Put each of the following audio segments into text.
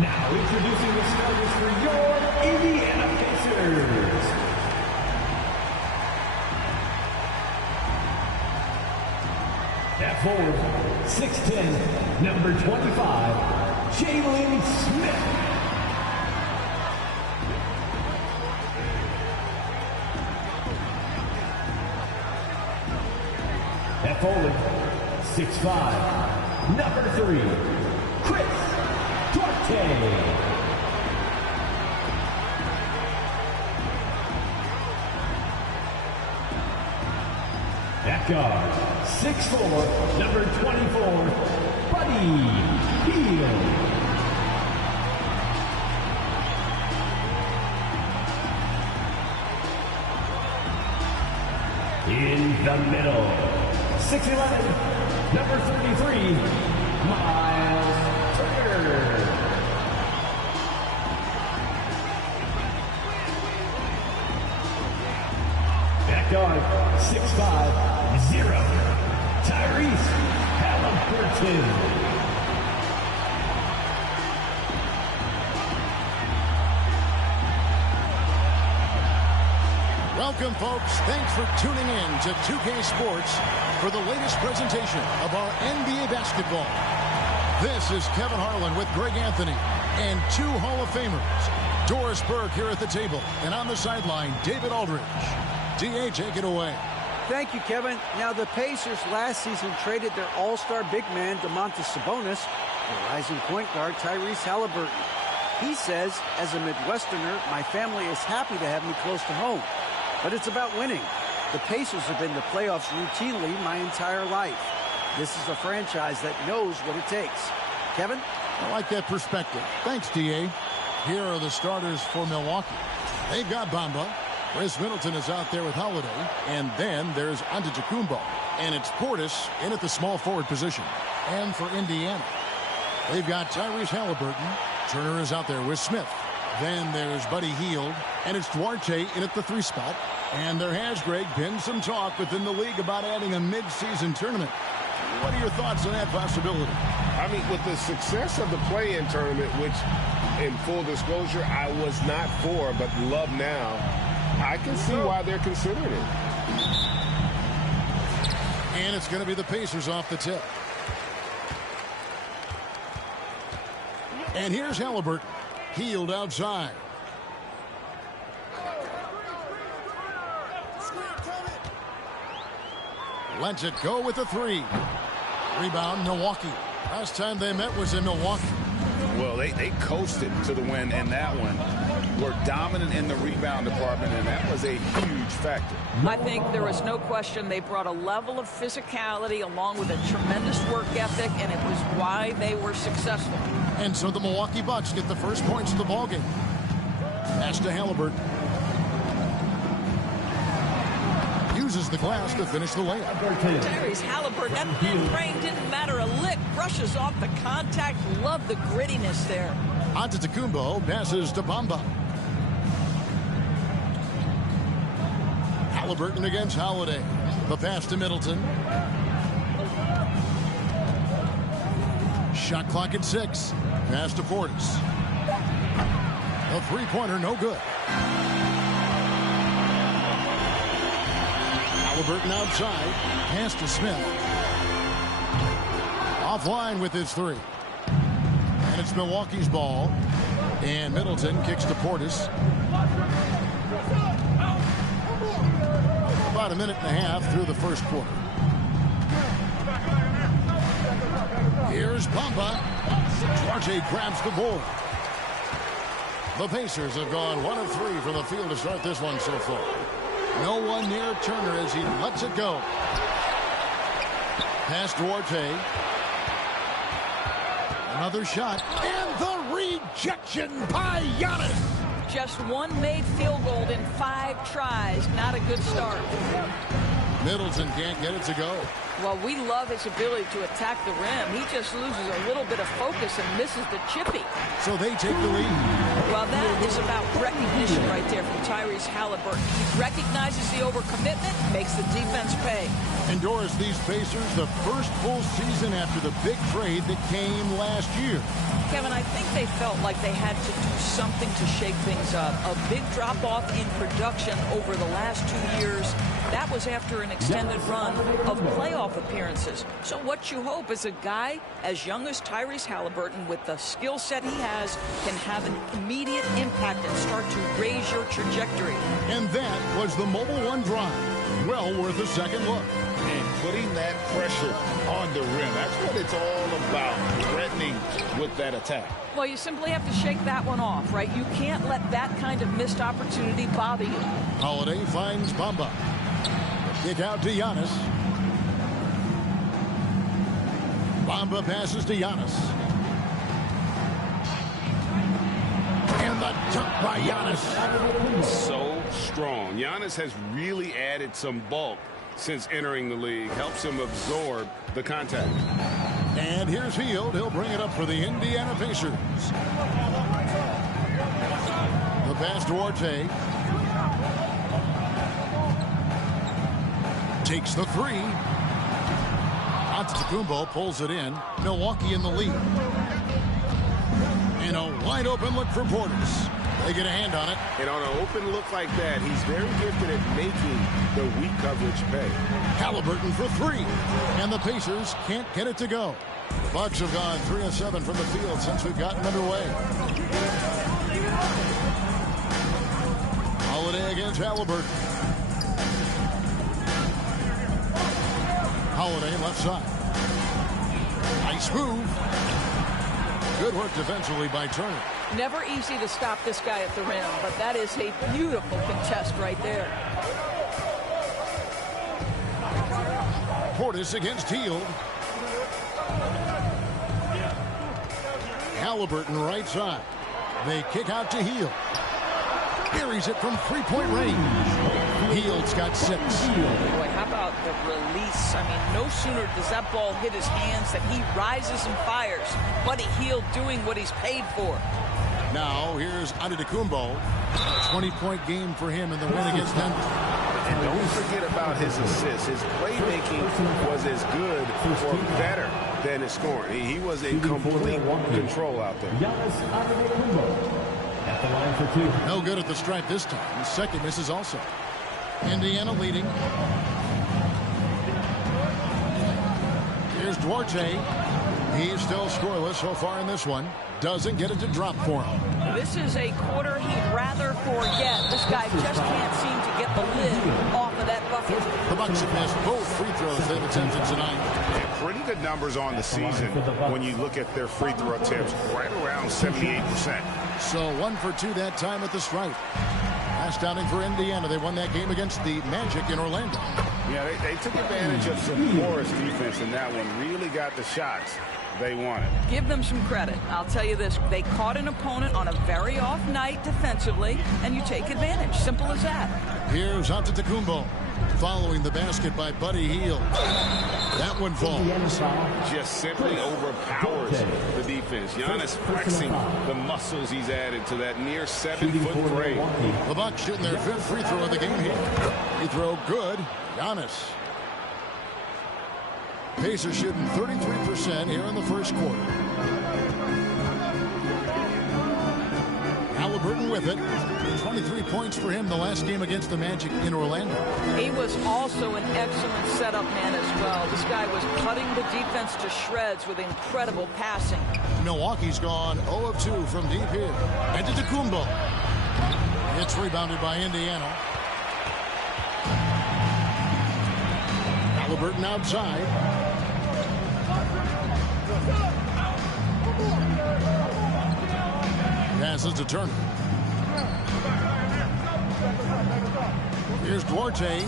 Now introducing the starters for your Indiana Pacers. At forward, 6'10", number 25, Jalen Smith. At forward, 6'5", number 3, Chris Duarte. At guard, 6'4", number 24, Buddy Hield. In the middle, 6'11", number 33, Miles Turner. At guard, 6'5", 0, Tyrese Halliburton. Welcome, folks. Thanks for tuning in to 2K Sports for the latest presentation of our NBA basketball. This is Kevin Harlan with Greg Anthony and two Hall of Famers, Doris Burke here at the table, and on the sideline, David Aldridge. D.A., take it away. Thank you, Kevin. Now, the Pacers last season traded their all-star big man, Domantas Sabonis, for rising point guard Tyrese Halliburton. He says, as a Midwesterner, my family is happy to have me close to home. But it's about winning. The Pacers have been to playoffs routinely my entire life. This is a franchise that knows what it takes. Kevin? I like that perspective. Thanks, D.A. Here are the starters for Milwaukee. They've got Bamba. Chris Middleton is out there with Holiday. And then there's Antetokounmpo. And it's Portis in at the small forward position. And for Indiana, they've got Tyrese Halliburton. Turner is out there with Smith. Then there's Buddy Hield. And it's Duarte in at the 3 spot. And there has, Greg, been some talk within the league about adding a mid-season tournament. What are your thoughts on that possibility? I mean, with the success of the play-in tournament, which, in full disclosure, I was not for, but love now, I can see why they're considering it. And it's going to be the Pacers off the tip. And here's Halliburton. Hield outside. Lets it go with the 3. Rebound, Milwaukee. Last time they met was in Milwaukee. Well, they coasted to the win in that one. Were dominant in the rebound department, and that was a huge factor. I think there was no question they brought a level of physicality along with a tremendous work ethic, and it was why they were successful. And so the Milwaukee Bucks get the first points of the ballgame. Pass to Halliburton. Uses the glass to finish the layup. Tyrese Halliburton, that membrane didn't matter a lick. Brushes off the contact. Love the grittiness there. Antetokounmpo passes to Bamba. Halliburton against Holiday. The pass to Middleton. Shot clock at 6. Pass to Portis. A three-pointer, no good. Halliburton outside. Pass to Smith. Offline with his 3. And it's Milwaukee's ball. And Middleton kicks to Portis. About a minute and a half through the first quarter. Here's Bamba. Duarte grabs the board. The Pacers have gone 1 of 3 from the field to start this one so far. No one near Turner as he lets it go. Pass Duarte. Another shot. And the rejection by Giannis. Just one made field goal in 5 tries. Not a good start. Middleton can't get it to go. Well, we love his ability to attack the rim. He just loses a little bit of focus and misses the chippy. So they take the lead. Well, that is about recognition right there from Tyrese Halliburton. He recognizes the overcommitment, makes the defense pay. And Doris, these Pacers, the first full season after the big trade that came last year. Kevin, I think they felt like they had to do something to shake things up. A big drop-off in production over the last 2 years. That was after an extended run of playoff appearances. So what you hope is a guy as young as Tyrese Halliburton, with the skill set he has, can have an immediate impact and start to raise your trajectory. And that was the Mobile One drive. Well worth a second look. And putting that pressure on the rim. That's what it's all about, threatening with that attack. Well, you simply have to shake that one off, right? You can't let that kind of missed opportunity bother you. Holiday finds Bamba. Kick out to Giannis. Bamba passes to Giannis. And the dunk by Giannis. So strong. Giannis has really added some bulk since entering the league. Helps him absorb the contact. And here's Hield. He'll bring it up for the Indiana Pacers. The pass to Duarte. Takes the three. Antetokounmpo pulls it in. Milwaukee in the lead. And a wide open look for Portis. They get a hand on it. And on an open look like that, he's very gifted at making the weak coverage pay. Halliburton for three. And the Pacers can't get it to go. The Bucks have gone 3 of 7 from the field since we've gotten underway. Holiday against Halliburton. Holiday left side. Nice move. Good work defensively by Turner. Never easy to stop this guy at the rim, but that is a beautiful contest right there. Portis against Hield. Halliburton right side. They kick out to Hield. Buries it from three-point range. Hield's got 6. Boy, how about the release? I mean, no sooner does that ball hit his hands than he rises and fires. Buddy Hield doing what he's paid for. Now, here's Antetokounmpo. 20-point game for him in the win against Denver. And don't forget about his assists. His playmaking was as good or better than his scoring. He was in complete control out there. No good at the stripe this time. Second misses also. Indiana leading. Here's Duarte. He's still scoreless so far in this one. Doesn't get it to drop for him. This is a quarter he'd rather forget. This guy just can't seem to get the lid off of that bucket. The Bucks have missed both free throws they've attempted tonight. And pretty good numbers on the season when you look at their free throw attempts, right around 78%. So 1 for 2 that time at the stripe. Last outing for Indiana. They won that game against the Magic in Orlando. Yeah, they took advantage of some porous defense in that one. Really got the shots they wanted. Give them some credit. I'll tell you this. They caught an opponent on a very off night defensively, and you take advantage. Simple as that. Here's Antetokounmpo. Following the basket by Buddy Hield. That one falls. Just simply overpowers the defense. Giannis flexing the muscles he's added to that near 7-foot grade. The Bucks shooting their 5th free throw of the game here. Free throw good. Giannis. Pacers shooting 33% here in the first quarter. Halliburton with it. 23 points for him the last game against the Magic in Orlando. He was also an excellent setup man as well. This guy was cutting the defense to shreds with incredible passing. Milwaukee's gone 0 of 2 from deep here. Antetokounmpo. It's rebounded by Indiana. Halliburton outside. Passes to Turner. Here's Duarte.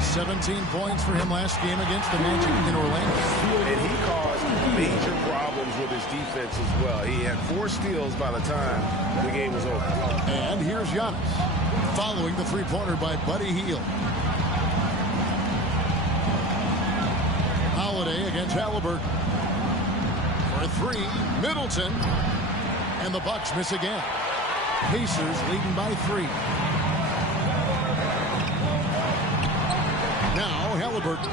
17 points for him last game against the Magic in Orlando. And he caused major problems with his defense as well. He had 4 steals by the time the game was over. And here's Giannis. Following the three-pointer by Buddy Hield. against Halliburton. For three, Middleton. And the Bucks miss again. Pacers leading by 3. Now Halliburton.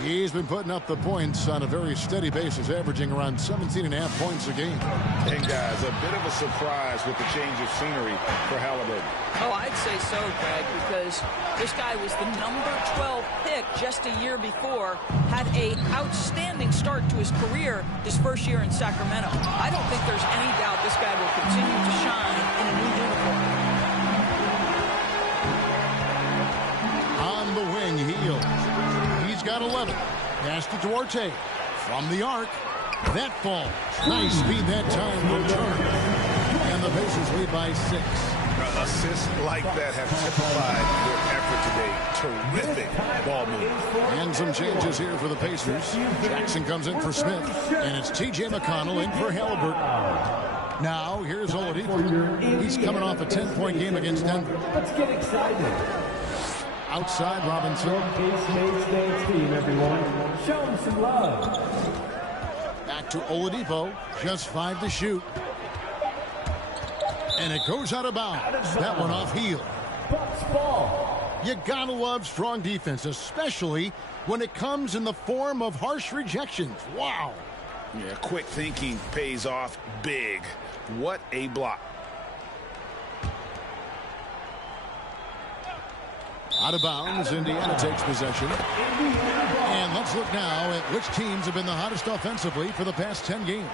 He's been putting up the points on a very steady basis, averaging around 17.5 points a game. And guys, a bit of a surprise with the change of scenery for Halliburton. Oh, I'd say so, Greg, because this guy was the number 12 pick just a year before, had an outstanding start to his career his first year in Sacramento. I don't think there's any doubt this guy will continue to shine in a new uniform. On the wing, Hield. He's got 11. Pass to Duarte. From the arc. That falls. Nice speed that time from Turner. And the Pacers lead by 6. Assists like that have typified their effort today. Terrific ball movement. And some changes here for the Pacers. Jackson comes in for Smith. And it's T.J. McConnell in for Halliburton. Now, here's Oladipo. He's coming off a 10-point game against Denver. Let's get excited. Outside, Robinson. Case-Mates dance team, everyone. Show them some love. Back to Oladipo. Just 5 to shoot. And it goes out of bounds. That one off Hield. Bucks ball. You gotta love strong defense, especially when it comes in the form of harsh rejections. Wow. Yeah, quick thinking pays off big. What a block. Out of bounds, Indiana takes possession. And let's look now at which teams have been the hottest offensively for the past 10 games.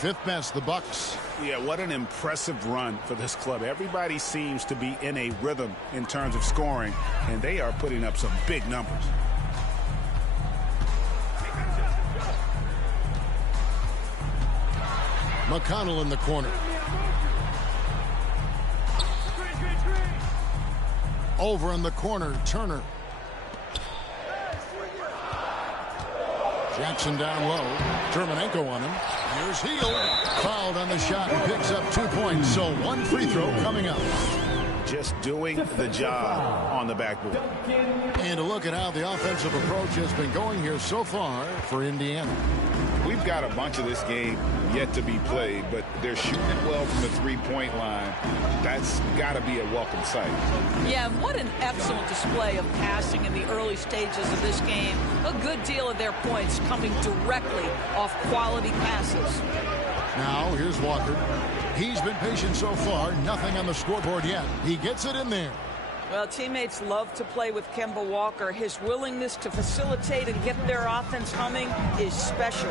5th best, the Bucks. Yeah, what an impressive run for this club. Everybody seems to be in a rhythm in terms of scoring, and they are putting up some big numbers. McConnell in the corner. Over in the corner, Turner. Jackson down low. Terminenko on him. Here's Hield. Fouled on the shot and picks up 2 points. So 1 free throw coming up. Just doing the job on the backboard. And a look at how the offensive approach has been going here so far for Indiana. We've got a bunch of this game yet to be played, but they're shooting it well from the three-point line. That's got to be a welcome sight. Yeah, and what an excellent display of passing in the early stages of this game. A good deal of their points coming directly off quality passes. Now, here's Walker. He's been patient so far. Nothing on the scoreboard yet. He gets it in there. Well, teammates love to play with Kemba Walker. His willingness to facilitate and get their offense humming is special.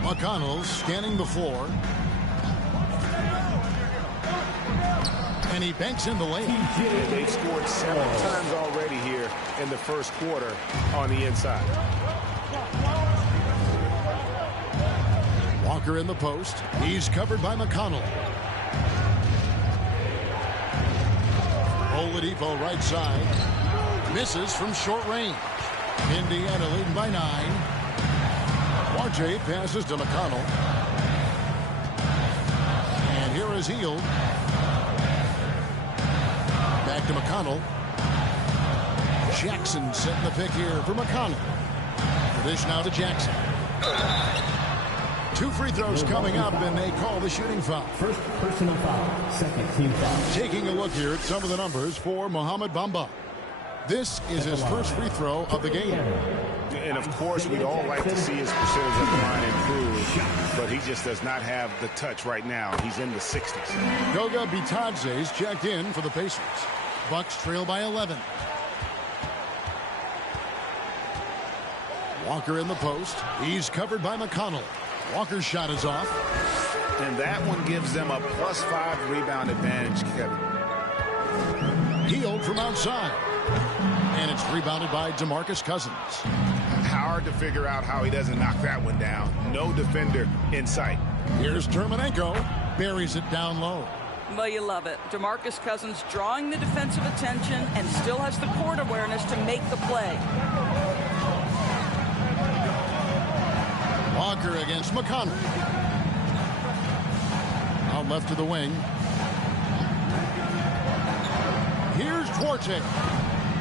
McConnell scanning the floor. And he banks in the lane. They've scored 7 times already here in the first quarter on the inside. Walker in the post. He's covered by McConnell. Oladipo right side. Misses from short range. Indiana leading by 9. Duarte passes to McConnell. And here is Hield. Back to McConnell. Jackson setting the pick here for McConnell. The dish now to Jackson. 2 free throws coming up, and they call the shooting foul. First personal foul. Second team foul. Taking a look here at some of the numbers for Mohamed Bamba. This is his first free throw of the game. And, of course, we'd all like to see his percentage at the line improve, but he just does not have the touch right now. He's in the 60s. Goga Bitadze's checked in for the Pacers. Bucks trail by 11. Walker in the post. He's covered by McConnell. Walker's shot is off. And that one gives them a +5 rebound advantage, Kevin. Hield from outside. And it's rebounded by DeMarcus Cousins. Hard to figure out how he doesn't knock that one down. No defender in sight. Here's Terminenko. Buries it down low. Well, you love it. DeMarcus Cousins drawing the defensive attention and still has the court awareness to make the play. Walker against McConnell. Out left to the wing. Here's Duarte.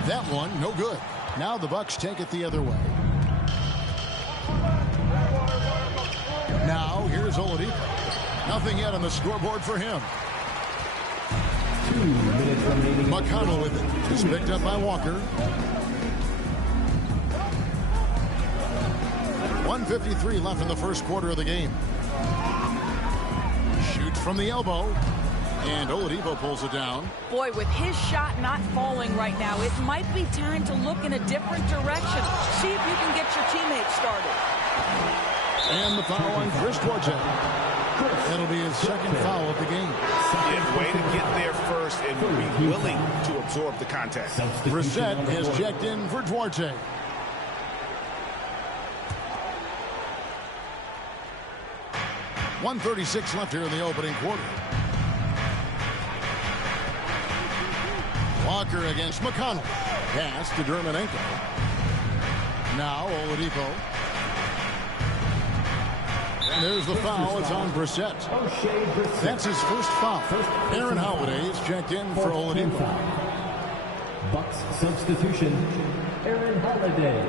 That one, no good. Now the Bucks take it the other way. Now here's Oladipo. Nothing yet on the scoreboard for him. 2 minutes remaining. McConnell with it. He's picked up by Walker. 1:53 left in the first quarter of the game. Shoots from the elbow. And Oladipo pulls it down. Boy, with his shot not falling right now, it might be time to look in a different direction. See if you can get your teammates started. And the foul on Chris Duarte. That'll be his second foul of the game. Yeah, way to get there first and be willing to absorb the contact. Brissett has checked in for Duarte. .136 left here in the opening quarter. Walker against McConnell. Pass to Dermanenko. Now Oladipo. And there's the foul. It's on Brissett. That's his first foul. Aaron Holiday is checked in for Oladipo. Bucks substitution, Aaron Holiday.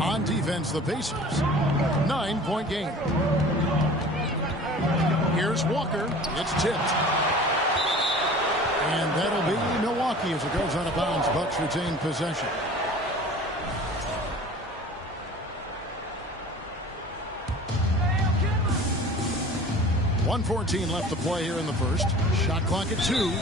On defense, the Pacers. 9-point game. Here's Walker. It's tipped. And that'll be Milwaukee as it goes out of bounds. Bucks retain possession. .114 left to play here in the first. Shot clock at 2.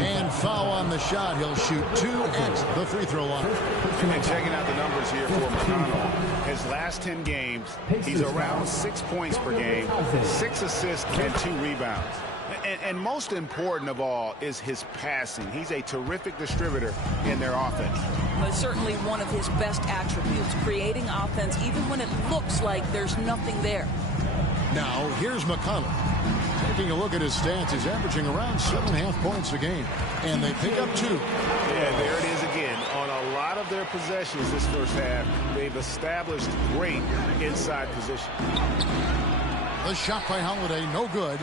And foul on the shot. He'll shoot 2 at the free throw line. And checking out the numbers here for McConnell. His last 10 games, he's around 6 points per game, 6 assists, and 2 rebounds. And most important of all is his passing. He's a terrific distributor in their offense. Certainly one of his best attributes, creating offense even when it looks like there's nothing there. Now, here's McConnell. Taking a look at his stats, he's averaging around 7.5 points a game. And they pick up 2. Yeah, there it is again. On a lot of their possessions this first half, they've established great inside position. The shot by Holiday, no good.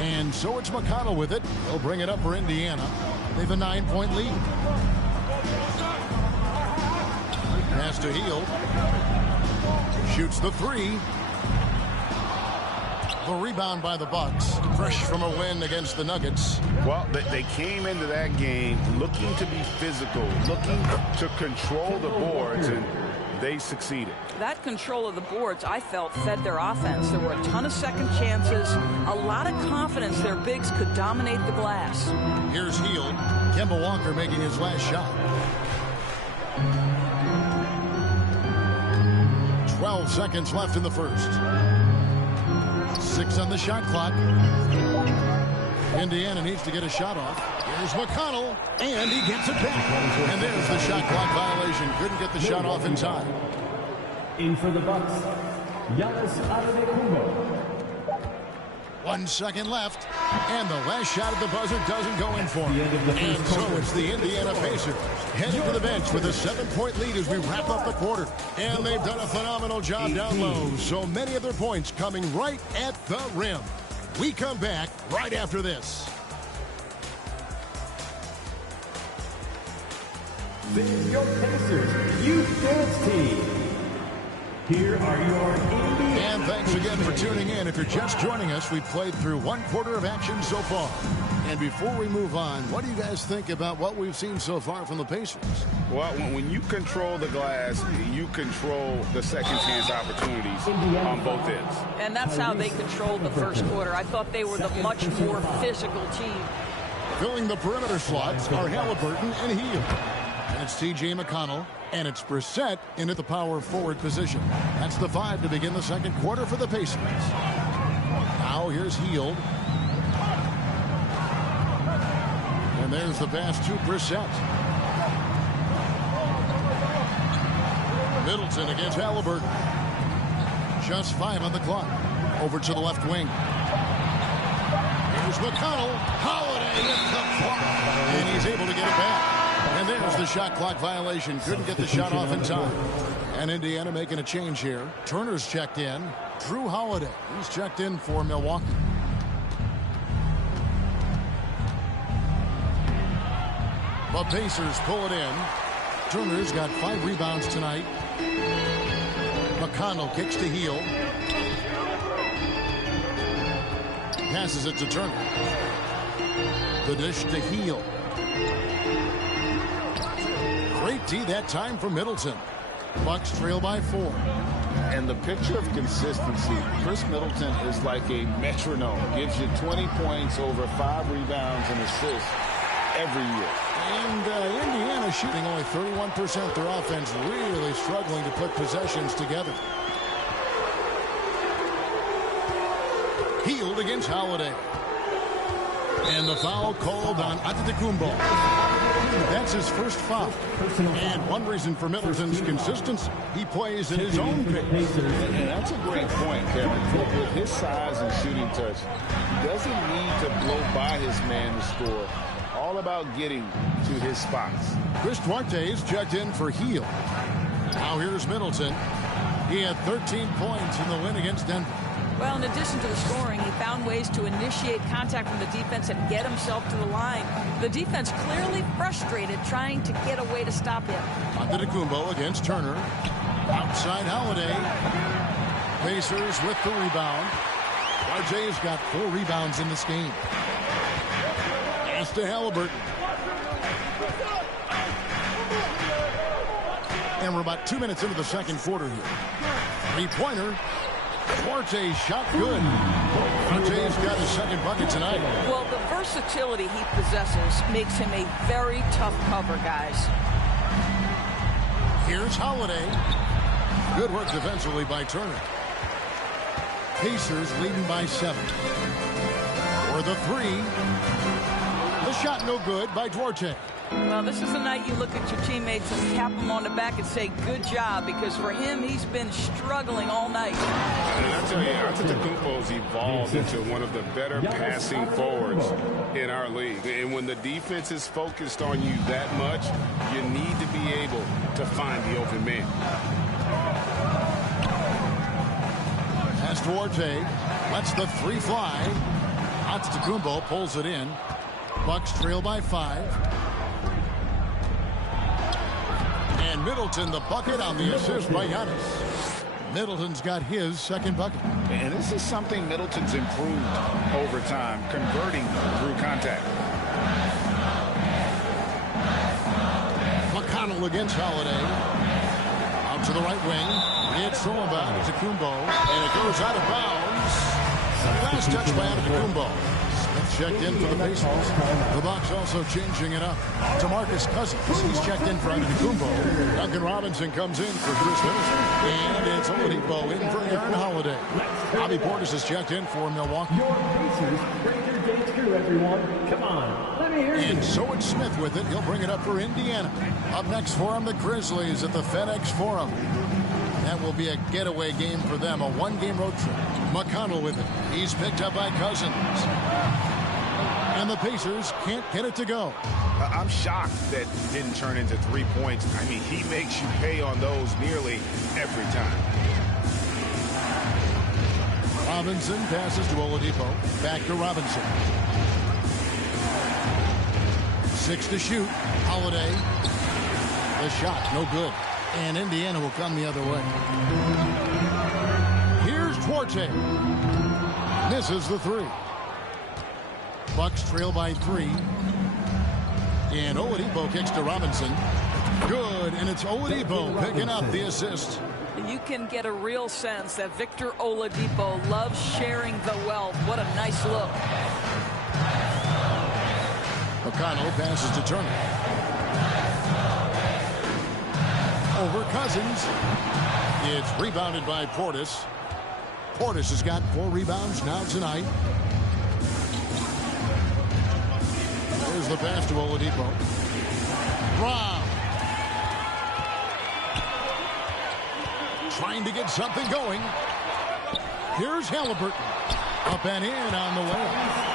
And so it's McConnell with it. He'll bring it up for Indiana. They have a 9-point lead. Pass to Hield. Shoots the 3. The rebound by the Bucks, fresh from a win against the Nuggets. Well, they came into that game looking to be physical, looking to control the boards, and they succeeded. That control of the boards, I felt, fed their offense. There were a ton of second chances, a lot of confidence their bigs could dominate the glass. Here's Hield. Kemba Walker making his last shot. 12 seconds left in the first. 6 on the shot clock. Indiana needs to get a shot off. Here's McConnell, and he gets it back. And there's the shot clock violation. Couldn't get the shot off in time. In for the Bucks, Giannis Antetokounmpo. 1 second left, and the last shot at the buzzer doesn't go in for him. And so it's the Indiana Pacers heading to the bench with a 7-point lead as we wrap up the quarter. And they've done a phenomenal job down low. So many of their points coming right at the rim. We come back right after this. This is your Pacers Youth Dance Team. Here are your NBA. And thanks again for tuning in. If you're just joining us, we've played through 1 quarter of action so far. And before we move on, what do you guys think about what we've seen so far from the Pacers? Well, when you control the glass, you control the second chance opportunities on both ends. And that's how they controlled the first quarter. I thought they were the much more physical team. Filling the perimeter slots are Halliburton and Hield. And it's T.J. McConnell, and it's Brissett in at the power forward position. That's the 5 to begin the second quarter for the Pacers. Now here's Hield. And there's the pass to Brissett. Middleton against Halliburton. Just 5 on the clock. Over to the left wing. Here's McConnell. Holiday with the block. And he's able to get it back. And there's the shot clock violation. Couldn't get the shot off in time. And Indiana making a change here. Turner's checked in. Drew Holiday. He's checked in for Milwaukee. The Pacers pull it in. Turner's got 5 rebounds tonight. McConnell kicks to Heel. Passes it to Turner. The dish to Heel. Great D that time for Middleton. Bucks trail by 4. And the picture of consistency, Chris Middleton is like a metronome. Gives you 20 points, over 5 rebounds and assists every year. And Indiana shooting only 31%. Their offense really struggling to put possessions together. Healed against Holiday. And the foul called on Antetokounmpo. That's his first foul. And one reason for Middleton's consistency, he plays at his own pace. And that's a great point, Kevin. With his size and shooting touch, he doesn't need to blow by his man to score. All about getting to his spots. Chris Duarte's checked in for Heel. Now here's Middleton. He had 13 points in the win against Denver. Well, in addition to the scoring, he found ways to initiate contact from the defense and get himself to the line. The defense clearly frustrated trying to get a way to stop him. Antetokounmpo against Turner. Outside Holiday. Pacers with the rebound. RJ's got 4 rebounds in this game. Pass to Halliburton. And we're about 2 minutes into the second quarter here. 3-pointer. Duarte's shot good. Duarte's got his second bucket tonight. Well, the versatility he possesses makes him a very tough cover, guys. Here's Holiday. Good work defensively by Turner. Pacers leading by 7. For the 3. The shot no good by Duarte. Well, this is the night you look at your teammates and tap them on the back and say, good job, because for him, he's been struggling all night. And I tell you, Antetokounmpo's evolved into one of the better passing forwards in our league. And when the defense is focused on you that much, you need to be able to find the open man. As Duarte lets the 3 fly. Antetokounmpo pulls it in. Bucks trail by 5. And Middleton the bucket on the assist by Giannis. Middleton's got his second bucket. And this is something Middleton's improved over time, converting through contact. McConnell against Holiday. Out to the right wing. It's thrown by Antetokounmpo. And it goes out of bounds. Last touch by Antetokounmpo. Checked in for the Pacers. The Bucks also changing it up. DeMarcus Cousins, he's checked in for Antetokounmpo. Duncan Robinson comes in for Chris Middleton. And it's Oladipo in for Aaron Holiday. Bobby Portis is checked in for Milwaukee. Your Pacers, bring your dance crew, everyone. Come on, let me hear you. And so it's Smith with it. He'll bring it up for Indiana. Up next for him, the Grizzlies at the FedEx Forum. That will be a getaway game for them, a 1-game road trip. McConnell with it. He's picked up by Cousins. And the Pacers can't get it to go. I'm shocked that didn't turn into 3 points. I mean, he makes you pay on those nearly every time. Robinson passes to Oladipo. Back to Robinson. 6 to shoot. Holiday. The shot, no good. And Indiana will come the other way. Here's Duarte. Misses the 3. Bucks trail by 3. And Oladipo kicks to Robinson. Good, and it's Oladipo picking up the assist. You can get a real sense that Victor Oladipo loves sharing the wealth. What a nice look. McConnell passes to Turner. Over Cousins. It's rebounded by Portis. Portis has got 4 rebounds now tonight. There's the pass to Oladipo. Brown. Trying to get something going. Here's Halliburton. Up and in on the way.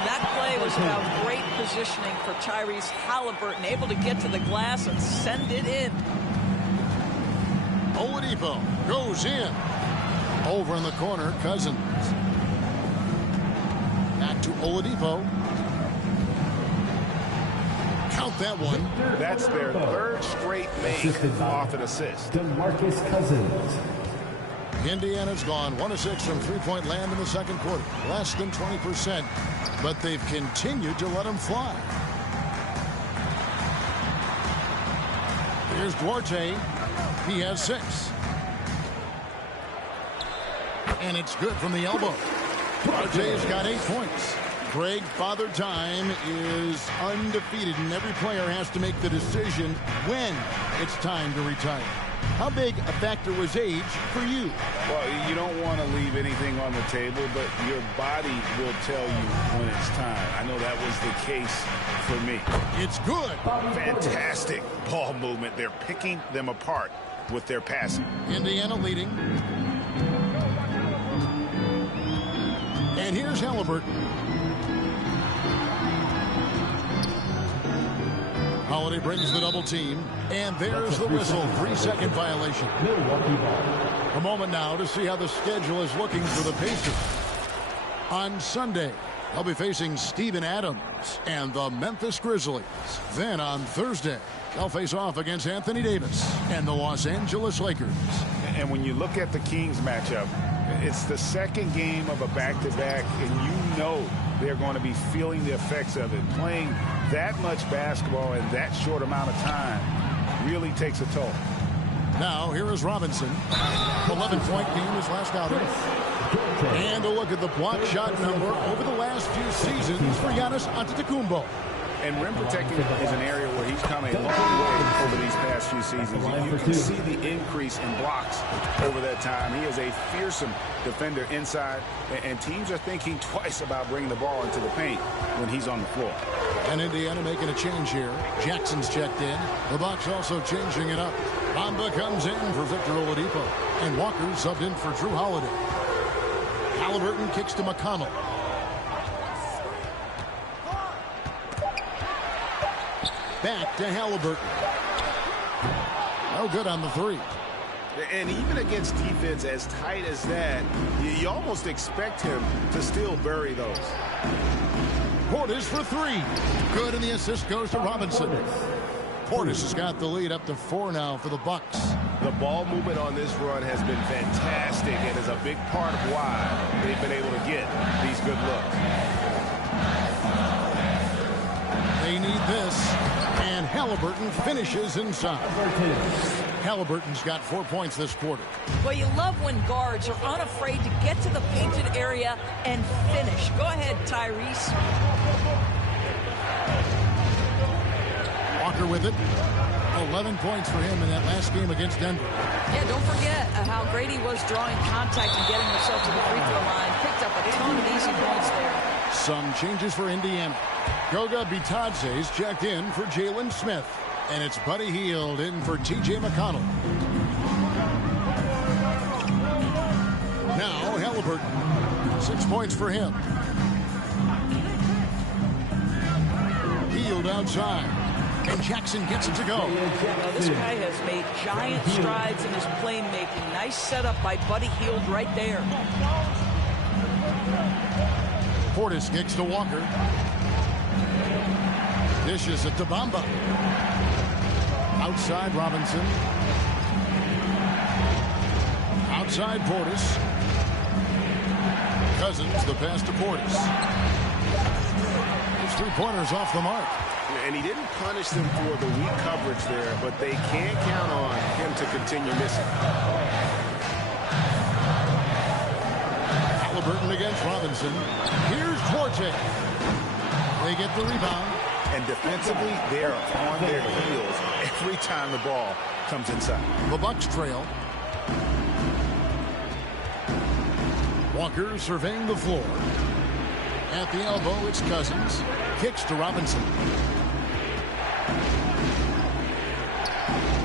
That play was about great positioning for Tyrese Halliburton, able to get to the glass and send it in. Oladipo goes in. Over in the corner, Cousins. Back to Oladipo. Count count that one. That's their third straight make off an assist. DeMarcus Cousins. Indiana's gone 1 of 6 from three-point land in the second quarter. Less than 20%, but they've continued to let them fly. Here's Duarte. He has 6. And it's good from the elbow. Duarte's got 8 points. Greg, Father Time is undefeated, and every player has to make the decision when it's time to retire. How big a factor was age for you? Well, you don't want to leave anything on the table, but your body will tell you when it's time. I know that was the case for me. It's good. Fantastic ball movement. They're picking them apart with their passing. Indiana leading. And here's Halliburton. Holiday brings the double team, and there's the whistle. 3-second violation. Milwaukee ball. A moment now to see how the schedule is looking for the Pacers. On Sunday, they'll be facing Steven Adams and the Memphis Grizzlies. Then on Thursday, they'll face off against Anthony Davis and the Los Angeles Lakers. And when you look at the Kings matchup, it's the second game of a back-to-back, and you know they're going to be feeling the effects of it. Playing that much basketball in that short amount of time really takes a toll. Now, here is Robinson. 11-point game his last outing. And a look at the block shot number over the last few seasons for Giannis Antetokounmpo. And rim protecting is an area where he's come a long way over these past few seasons. You can see the increase in blocks over that time. He is a fearsome defender inside, and teams are thinking twice about bringing the ball into the paint when he's on the floor. And Indiana making a change here. Jackson's checked in. The Bucks also changing it up. Bamba comes in for Victor Oladipo, and Walker subbed in for Drew Holiday. Halliburton kicks to McConnell. Back to Halliburton. No good on the 3. And even against defense as tight as that, you almost expect him to still bury those. Portis for 3. Good, and the assist goes to Robinson. Portis has got the lead up to 4 now for the Bucks. The ball movement on this run has been fantastic and is a big part of why they've been able to get these good looks. They need this, and Halliburton finishes inside. Halliburton's got 4 points this quarter. Well, you love when guards are unafraid to get to the painted area and finish. Go ahead, Tyrese. Walker with it. 11 points for him in that last game against Denver. Yeah, don't forget how great he was drawing contact and getting himself to the free throw line. Picked up a ton of easy points there. Some changes for Indiana. Goga Bitadze's checked in for Jalen Smith. And it's Buddy Hield in for T.J. McConnell. Now Halliburton. 6 points for him. Hield outside. And Jackson gets it to go. This guy has made giant strides in his playmaking. Nice setup by Buddy Hield right there. Portis kicks to Walker. Dishes it to Bamba. Outside Robinson. Outside Portis. Cousins, the pass to Portis. Those 3-pointers off the mark. And he didn't punish them for the weak coverage there, but they can't count on him to continue missing. Halliburton against Robinson. Here's Duarte. They get the rebound. And defensively, they're on their heels every time the ball comes inside. The Bucks trail. Walker surveying the floor. At the elbow, it's Cousins. Kicks to Robinson.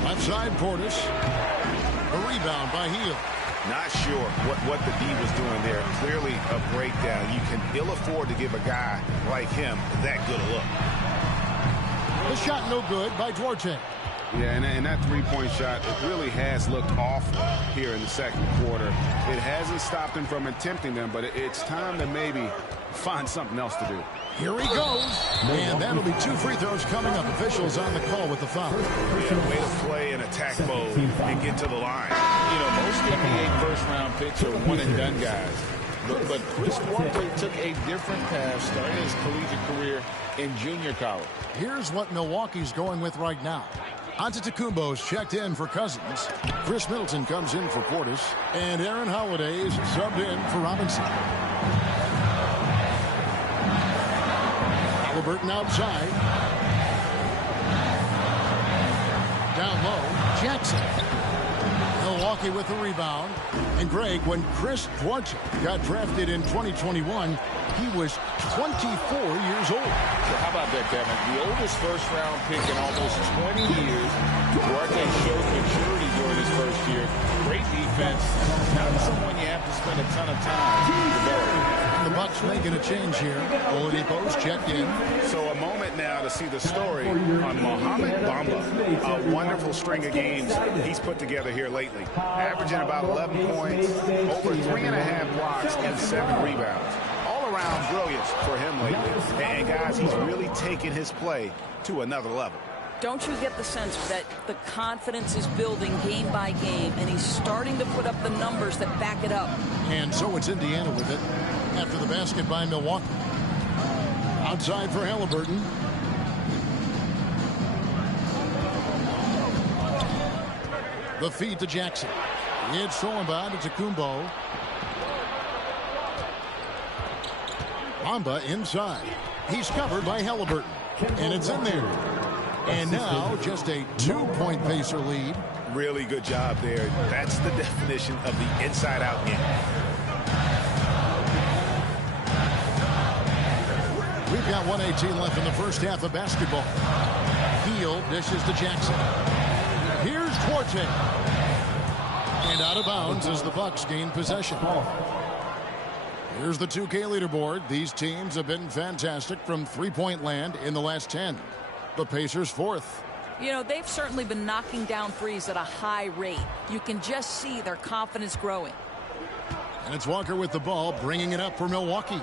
Left side, Portis. The rebound by Hield. Not sure what the D was doing there. Clearly a breakdown. You can ill afford to give a guy like him that good a look. The shot no good by Duarte. Yeah, and that 3-point shot, it really has looked awful here in the second quarter. It hasn't stopped him from attempting them, but it's time to maybe find something else to do. Here he goes. And that'll be 2 free throws coming up. Officials on the call with the foul. Yeah, way to play in attack mode and get to the line. You know, most NBA first-round picks are one-and-done guys. But Chris Walker took a different path starting his collegiate career in junior college. Here's what Milwaukee's going with right now. Antetokounmpo's checked in for Cousins. Chris Middleton comes in for Portis. And Aaron Holiday is subbed in for Robinson. Halliburton outside. Down low, Jackson. Milwaukee with the rebound. And Greg, when Chris Duarte got drafted in 2021, he was 24 years old. So how about that, Kevin? The oldest first-round pick in almost 20 years. Duarte showed maturity during his first year. Great defense. Not someone you have to spend a ton of time developing. The Bucks making a change here. Oladipo's checked in. So a moment now to see the story on Mohamed Bamba. A wonderful string of games he's put together here lately. Averaging about 11 points, over 3.5 blocks, and 7 rebounds. All-around brilliance for him lately. And guys, he's really taken his play to another level. Don't you get the sense that the confidence is building game by game, and he's starting to put up the numbers that back it up? And so it's Indiana with it after the basket by Milwaukee. Outside for Halliburton. The feed to Jackson. It's thrown by Antetokounmpo. Bamba inside. He's covered by Halliburton. And it's in there. And now just a 2-point Pacer lead. Really good job there. That's the definition of the inside-out game. We've got 1:18 left in the first half of basketball. Heel dishes to Jackson. Here's Duarte. And out of bounds as the Bucks gain possession. Here's the 2K leaderboard. These teams have been fantastic from three-point land in the last 10. The Pacers fourth. You know, they've certainly been knocking down threes at a high rate. You can just see their confidence growing. And it's Walker with the ball, bringing it up for Milwaukee.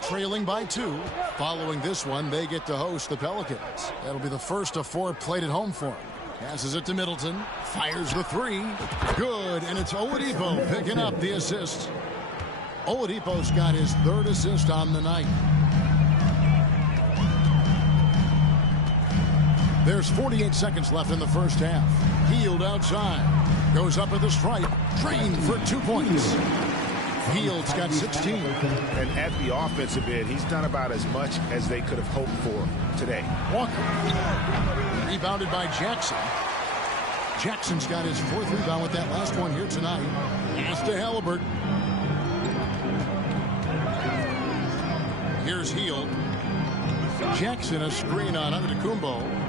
Trailing by 2. Following this one, they get to host the Pelicans. That'll be the first of 4 played at home for him. Passes it to Middleton. Fires the 3. Good, and it's Oladipo picking up the assist. Oladipo's got his 3rd assist on the night. There's 48 seconds left in the first half. Hield outside. Goes up at the stripe. Drained for 2 points. Hield's got 16. And at the offensive end, he's done about as much as they could have hoped for today. Walker. Rebounded by Jackson. Jackson's got his 4th rebound with that last one here tonight. Pass to Halliburton. Here's Hield. Jackson a screen on Antetokounmpo.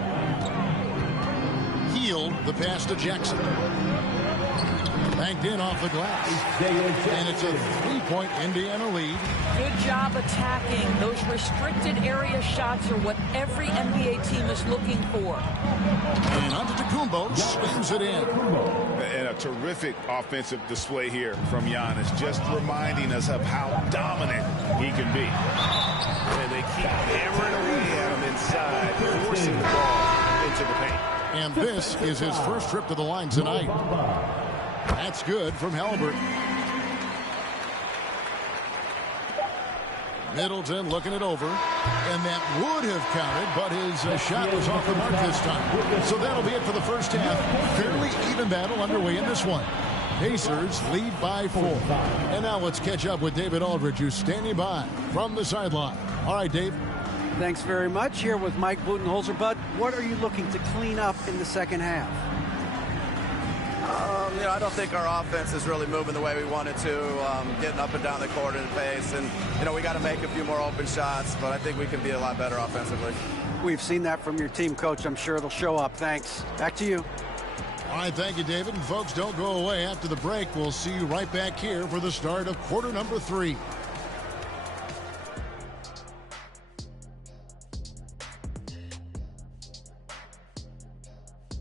Hield the pass to Jackson. Banked in off the glass. And it's a 3-point Indiana lead. Good job attacking. Those restricted area shots are what every NBA team is looking for. And Antetokounmpo spins it in. And a terrific offensive display here from Giannis, just reminding us of how dominant he can be. And they keep hammering away at him inside, forcing the ball into the paint. And this is his first trip to the line tonight. That's good from Halliburton. Middleton looking it over. And that would have counted, but his shot was off the mark this time. So that'll be it for the first half. Fairly even battle underway in this one. Pacers lead by 4. And now let's catch up with David Aldridge, who's standing by from the sideline. All right, Dave. Thanks very much. Here with Mike Budenholzer. Bud, what are you looking to clean up in the second half? I don't think our offense is really moving the way we wanted to, getting up and down the court in the pace. And, we got to make a few more open shots, but I think we can be a lot better offensively. We've seen that from your team, Coach. I'm sure it'll show up. Thanks. Back to you. All right, thank you, David. And folks, don't go away. After the break, we'll see you right back here for the start of quarter number 3.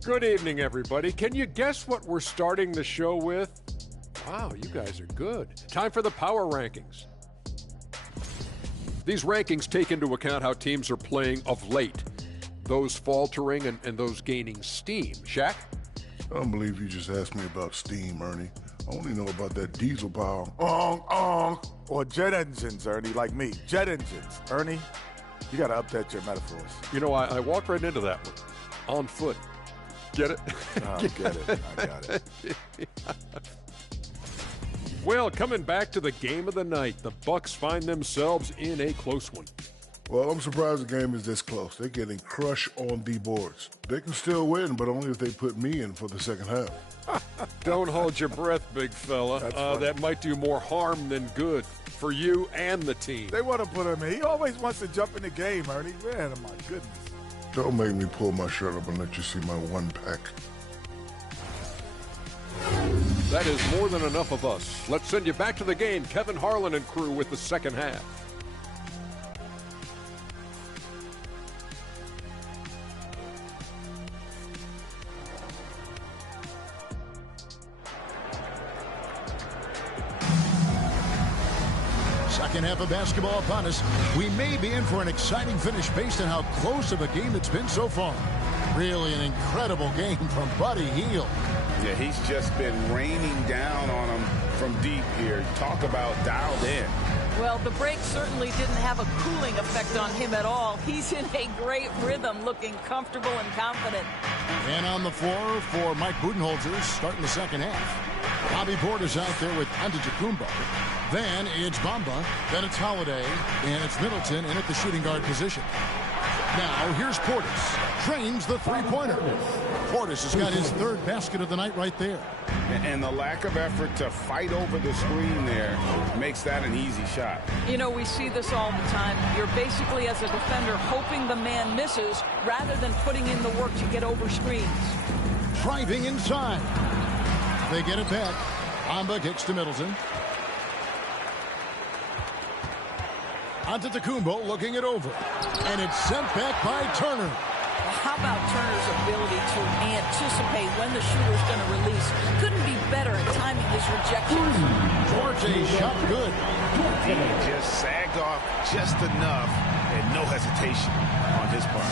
Good evening, everybody. Can you guess what we're starting the show with? Wow, you guys are good. Time for the power rankings. These rankings take into account how teams are playing of late, those faltering and those gaining steam. Shaq? I don't believe you just asked me about steam, Ernie. I only know about that diesel power. Or jet engines, Ernie, like me. Jet engines. Ernie, you got to update your metaphors. You know, I walked right into that one. On foot. Get it? Get it. I got it. Well, coming back to the game of the night, the Bucks find themselves in a close one. Well, I'm surprised the game is this close. They're getting crushed on the boards. They can still win, but only if they put me in for the second half. Don't hold your breath, big fella. That might do more harm than good for you and the team. They want to put him in. He always wants to jump in the game, Ernie. Man, oh my goodness. Don't make me pull my shirt up and let you see my one pack. That is more than enough of us. Let's send you back to the game. Kevin Harlan and crew with the second half. Second half of basketball upon us. We may be in for an exciting finish based on how close of a game it's been so far. Really an incredible game from Buddy Hield. Yeah, he's just been raining down on him from deep here. Talk about dialed in. Well, the break certainly didn't have a cooling effect on him at all. He's in a great rhythm, looking comfortable and confident. And on the floor for Mike Budenholzer starting the second half. Bobby Porter's out there with Antetokounmpo. Then it's Bamba, then it's Holiday, and it's Middleton in at the shooting guard position. Now here's Portis. Trains the three-pointer. Portis has got his third basket of the night right there. And the lack of effort to fight over the screen there makes that an easy shot. You know, we see this all the time. You're basically, as a defender, hoping the man misses rather than putting in the work to get over screens. Driving inside. They get it back. Bamba kicks to Middleton. Antetokounmpo looking it over. And it's sent back by Turner. How about Turner's ability to anticipate when the shooter's going to release? Couldn't be better at timing his rejections. Duarte shot good. He just sagged off just enough and no hesitation on his part.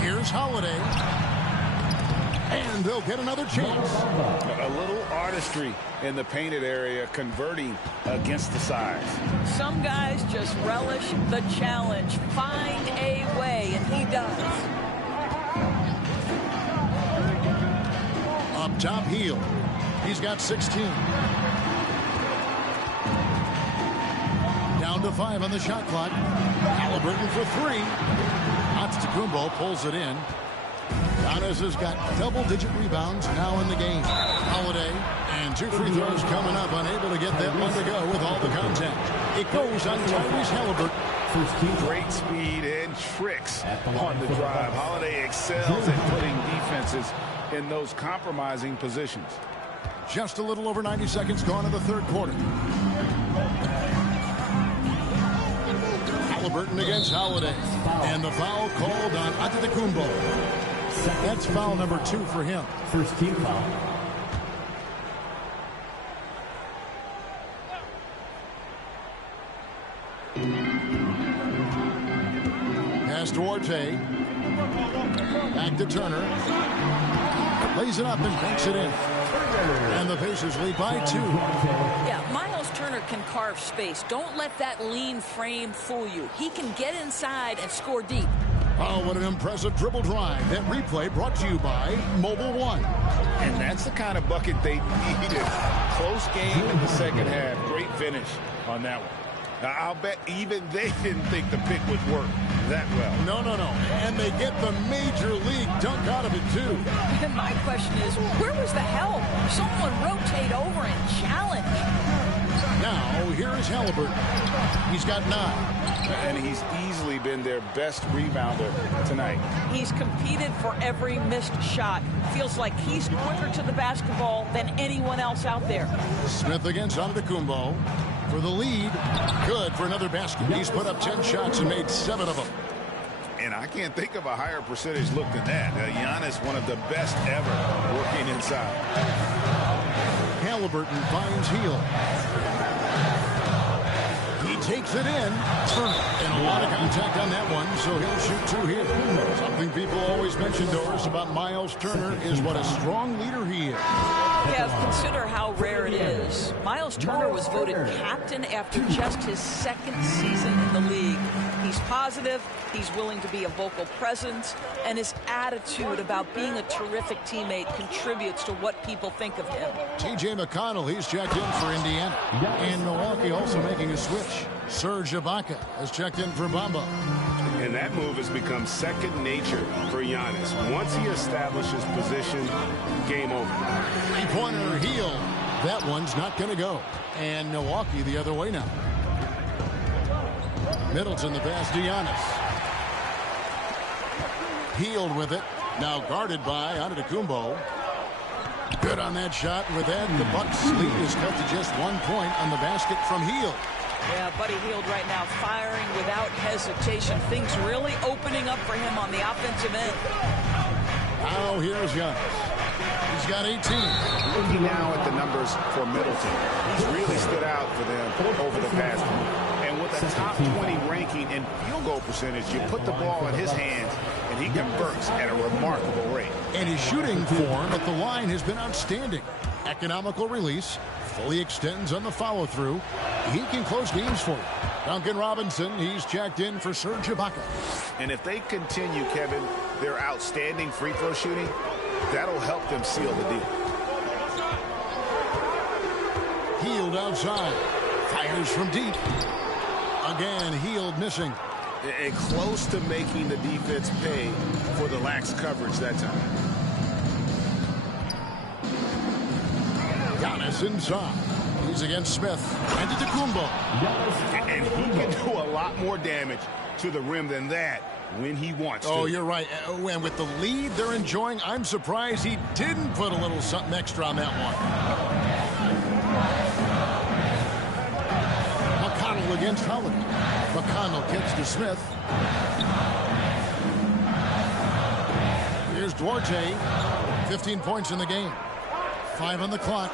Here's Holiday. And they'll get another chance. A little artistry in the painted area, converting against the size. Some guys just relish the challenge. Find a way, and he does. Up top, Hield. He's got 16. Down to 5 on the shot clock. Halliburton for 3. Antetokounmpo pulls it in. Giannis has got double-digit rebounds now in the game. Holiday and 2 free throws coming up, unable to get that one to go with all the contact. It goes on Tyrese Halliburton. Great speed and tricks on the drive. Holiday excels at putting defenses in those compromising positions. Just a little over 90 seconds gone in the third quarter. Halliburton against Holiday. And the foul called on Antetokounmpo. That's foul number 2 for him. First team foul. Pass to Duarte. Back to Turner. Lays it up and banks it in. And the Pacers lead by 2. Yeah, Miles Turner can carve space. Don't let that lean frame fool you. He can get inside and score deep. Oh, what an impressive dribble drive. That replay brought to you by Mobile One. And that's the kind of bucket they needed. Close game in the second half. Great finish on that one. Now, I'll bet even they didn't think the pick would work that well. No. And they get the major league dunk out of it, too. And my question is, where was the help? Someone rotate over and challenge. Now, here is Halliburton. He's got 9. And he's easily been their best rebounder tonight. He's competed for every missed shot. Feels like he's quicker to the basketball than anyone else out there. Smith against Antetokounmpo for the lead. Good for another basket. He's put up 10 shots and made 7 of them. And I can't think of a higher percentage look than that. Giannis, one of the best ever working inside. Halliburton finds Hield. Heats takes it in. Turner. And a lot of contact on that one, so he'll shoot 2 here. Something people always mention, Doris, about Miles Turner is what a strong leader he is. Yeah, consider how rare it is. Miles Turner was voted captain after just his 2nd season in the league. He's positive, he's willing to be a vocal presence, and his attitude about being a terrific teammate contributes to what people think of him. T.J. McConnell, he's checked in for Indiana. And Milwaukee also making a switch. Serge Ibaka has checked in for Bamba. And that move has become second nature for Giannis. Once he establishes position, game over. Three-pointer heel. That one's not going to go. And Milwaukee the other way now. Middleton the pass to Giannis. Healed with it. Now guarded by Antetokounmpo. Good on that shot. With that, the Bucks lead is cut to just 1 point on the basket from Hield. Yeah, Buddy Hield right now firing without hesitation. Things really opening up for him on the offensive end. Now here's Giannis. He's got 18. Looking now at the numbers for Middleton, he's really stood out for them over the past month. And with a top 20 ranking in field goal percentage, you put the ball in his hands, and he converts at a remarkable rate. And his shooting form at the line has been outstanding. Economical release, fully extends on the follow-through. He can close games for you. Duncan Robinson, he's checked in for Serge Ibaka. And if they continue, Kevin, their outstanding free throw shooting, that'll help them seal the deal. Hield outside. Fires from deep. Again, Hield missing. And close to making the defense pay for the lax coverage that time. Giannis inside. He's against Smith. Antetokounmpo. And he can do a lot more damage to the rim than that when he wants to. Oh, you're right. And with the lead they're enjoying, I'm surprised he didn't put a little something extra on that one. McConnell against Holiday. McConnell kicks to Smith. Here's Duarte. 15 points in the game. 5 on the clock.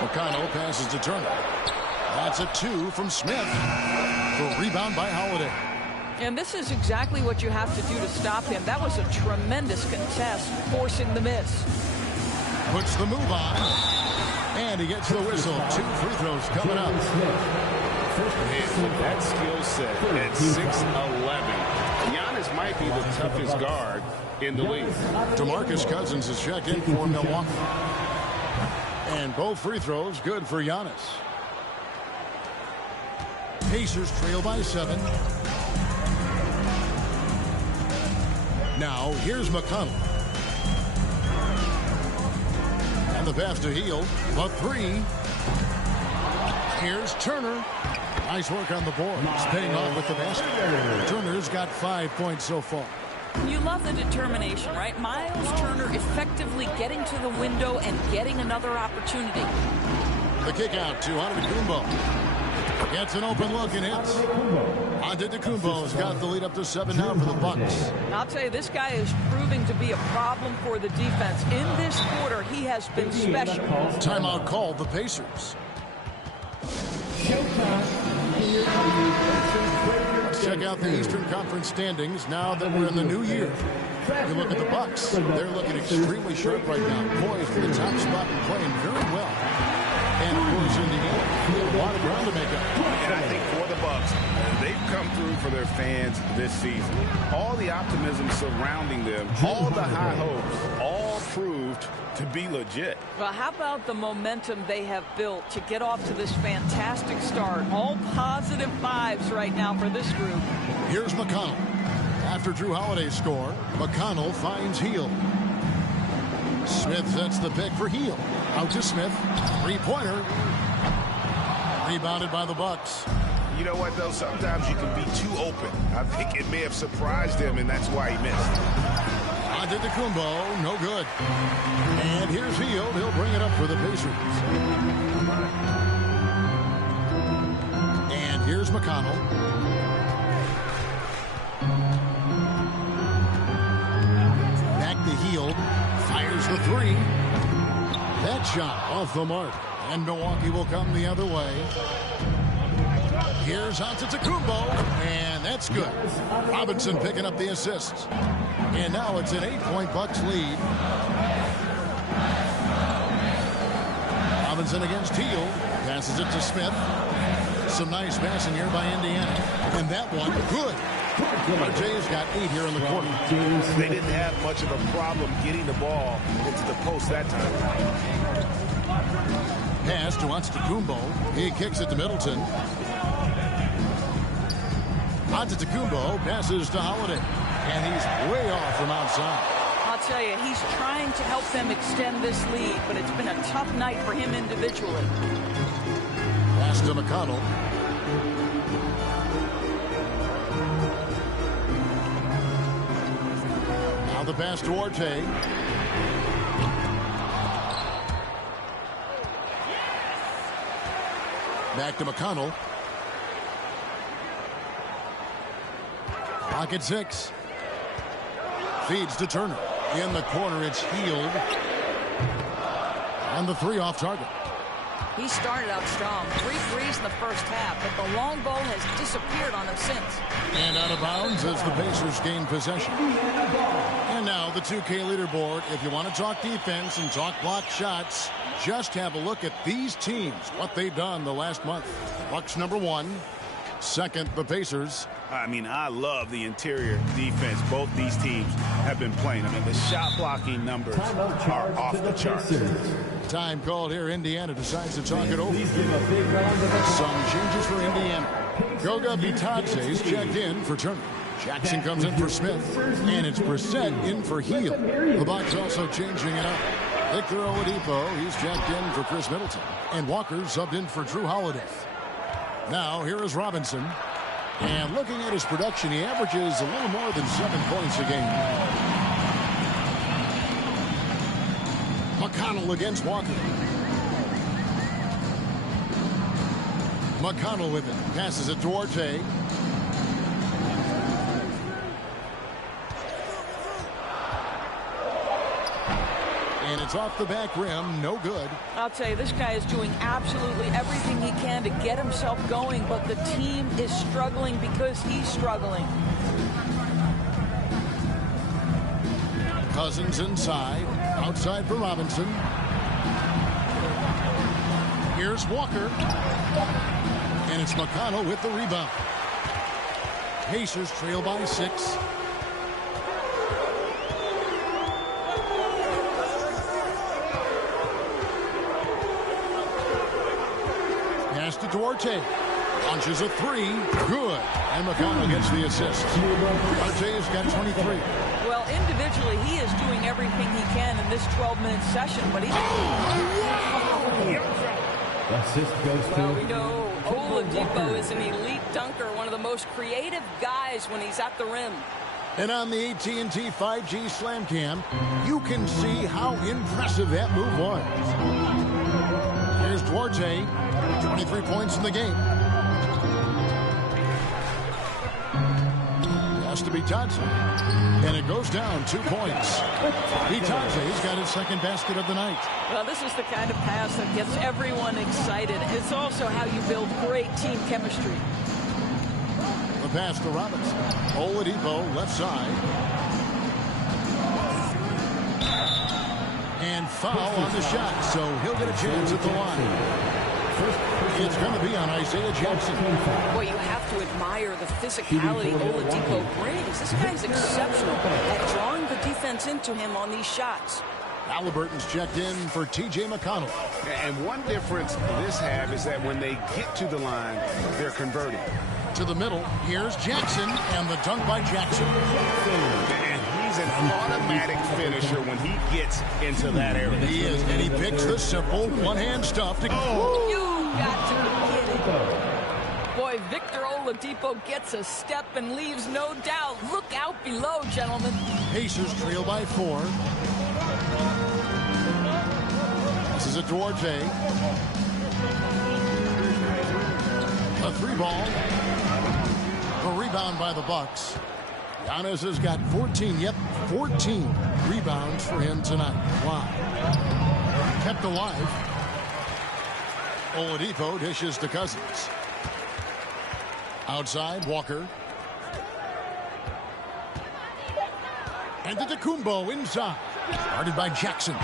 McConnell passes to Turner. That's a 2 from Smith. The rebound by Holiday. And this is exactly what you have to do to stop him. That was a tremendous contest, forcing the miss. Puts the move on. And he gets the whistle. 2 free throws coming up. And that skill set at 6'11", Giannis might be the toughest guard in the league. DeMarcus Cousins is checked in for Milwaukee. And both free throws good for Giannis. Pacers trail by 7. Now here's McConnell. And the pass to Hield. A 3. Here's Turner. Nice work on the board. He's paying off with the basket. Turner's got 5 points so far. You love the determination, right? Miles Turner effectively getting to the window and getting another opportunity. The kick out to Antetokounmpo. Gets an open look and hits. Antetokounmpo's got the lead up to 7 now for the Bucks. I'll tell you, this guy is proving to be a problem for the defense. In this quarter, he has been special. Timeout called the Pacers. Let's check out the Eastern Conference standings now that we're in the new year. You look at the Bucks. They're looking extremely sharp right now. Poised for the top spot and playing very well. And, of course, Indiana, they have a lot of ground to make up. And I think for the Bucks, they've come through for their fans this season. All the optimism surrounding them, all the high hopes, all proved to be legit. Well, how about the momentum they have built to get off to this fantastic start? All positive vibes right now for this group. Here's McConnell. After Drew Holiday's score, McConnell finds Hield. Smith sets the pick for Hield. Out to Smith. 3-pointer. Rebounded by the Bucks. You know what, though? Sometimes you can be too open. I think it may have surprised him, and that's why he missed. Antetokounmpo, no good. And here's Hield. He'll bring it up for the Pacers. And here's McConnell. Back to Hield. Fires the 3. That shot off the mark. And Milwaukee will come the other way. Here's Antetokounmpo, and that's good. Robinson picking up the assists. And now it's an 8-point Bucks lead. Robinson against Teal. Passes it to Smith. Some nice passing here by Indiana. And that one, good. RJ's got 8 here in the quarter. They didn't have much of a problem getting the ball into the post that time. Pass to Antetokounmpo. He kicks it to Middleton. Antetokounmpo passes to Holiday. And he's way off from outside. I'll tell you, he's trying to help them extend this lead, but it's been a tough night for him individually. Pass to McConnell. Now the pass to Orte. Back to McConnell. Pocket 6. Feeds to Turner. In the corner, it's Hield. And the 3 off target. He started out strong. 3 threes in the first half, but the long ball has disappeared on him since. And out of bounds as the Pacers gain possession. And now the 2K leaderboard. If you want to talk defense and talk block shots, just have a look at these teams, what they've done the last month. Bucks number 1. Second, the Pacers. I mean, I love the interior defense both these teams have been playing. I mean, the shot blocking numbers are off the charts. Time called here. Indiana decides to talk it over. Some changes for Indiana. Goga Bitadze is checked in for Turner. Jackson comes in for Smith. And it's Brissett in for Hield. The Bucks also changing it up. Victor Oladipo, he's checked in for Chris Middleton. And Walker subbed in for Drew Holiday. Now, here is Robinson. And looking at his production, he averages a little more than 7 points a game. McConnell against Walker. McConnell with it. Passes it to Orte. And it's off the back rim. No good. I'll tell you, this guy is doing absolutely everything he can to get himself going, but the team is struggling because he's struggling. Cousins inside. Outside for Robinson. Here's Walker. And it's McConnell with the rebound. Pacers trail by 6. Pass to Duarte. Launches a 3. Good. And McConnell gets the assist. Duarte's got 23. Well, individually, he is doing everything he can in this 12-minute session, but he's... Well, we know Oladipo is an elite dunker, one of the most creative guys when he's at the rim. And on the AT&T 5G Slam Cam, you can see how impressive that move was. Here's Duarte, 23 points in the game. Has to be Bitadze. And it goes down 2 points. Bitadze's got his second basket of the night. Well, this is the kind of pass that gets everyone excited. It's also how you build great team chemistry. The pass to Robinson. Oladipo, left side. And foul on the shot, so he'll get a chance at the line. It's going to be on Isaiah Jackson. Boy, you have to admire the physicality Oladipo brings. This guy's exceptional at drawing the defense into him on these shots. Halliburton's checked in for T.J. McConnell. And one difference this have is that when they get to the line, they're converting. To the middle, here's Jackson, and the dunk by Jackson. And he's an automatic finisher when he gets into that area. He is, and he picks the simple one-hand stuff to... Oh! You got to be kidding. Boy, Victor Oladipo gets a step and leaves no doubt. Look out below, gentlemen. Pacers trail by 4. This is a Duarte. A 3-ball. A rebound by the Bucks. Giannis has got 14. Yep, 14 rebounds for him tonight. Wow. Kept alive. Oladipo dishes to Cousins. Outside, Walker. And Antetokounmpo inside. Guarded by Jackson.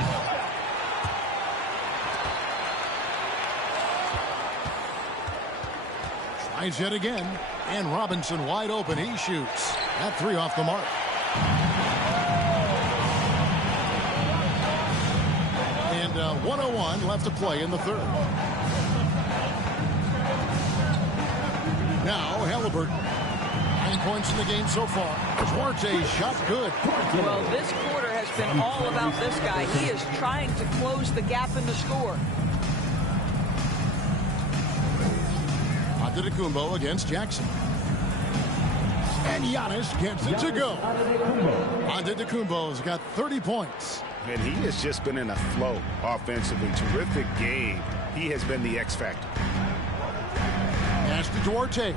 Tries yet again. And Robinson wide open. He shoots. That three off the mark. And 1:01 left to play in the third. Now Halliburton. 9 points in the game so far. Duarte shot good. Well, this quarter has been all about this guy. He is trying to close the gap in the score. Antetokounmpo against Jackson. And Giannis gets it to go. Antetokounmpo's got 30 points. And he has just been in a flow offensively. Terrific game. He has been the X factor. Pass to Duarte.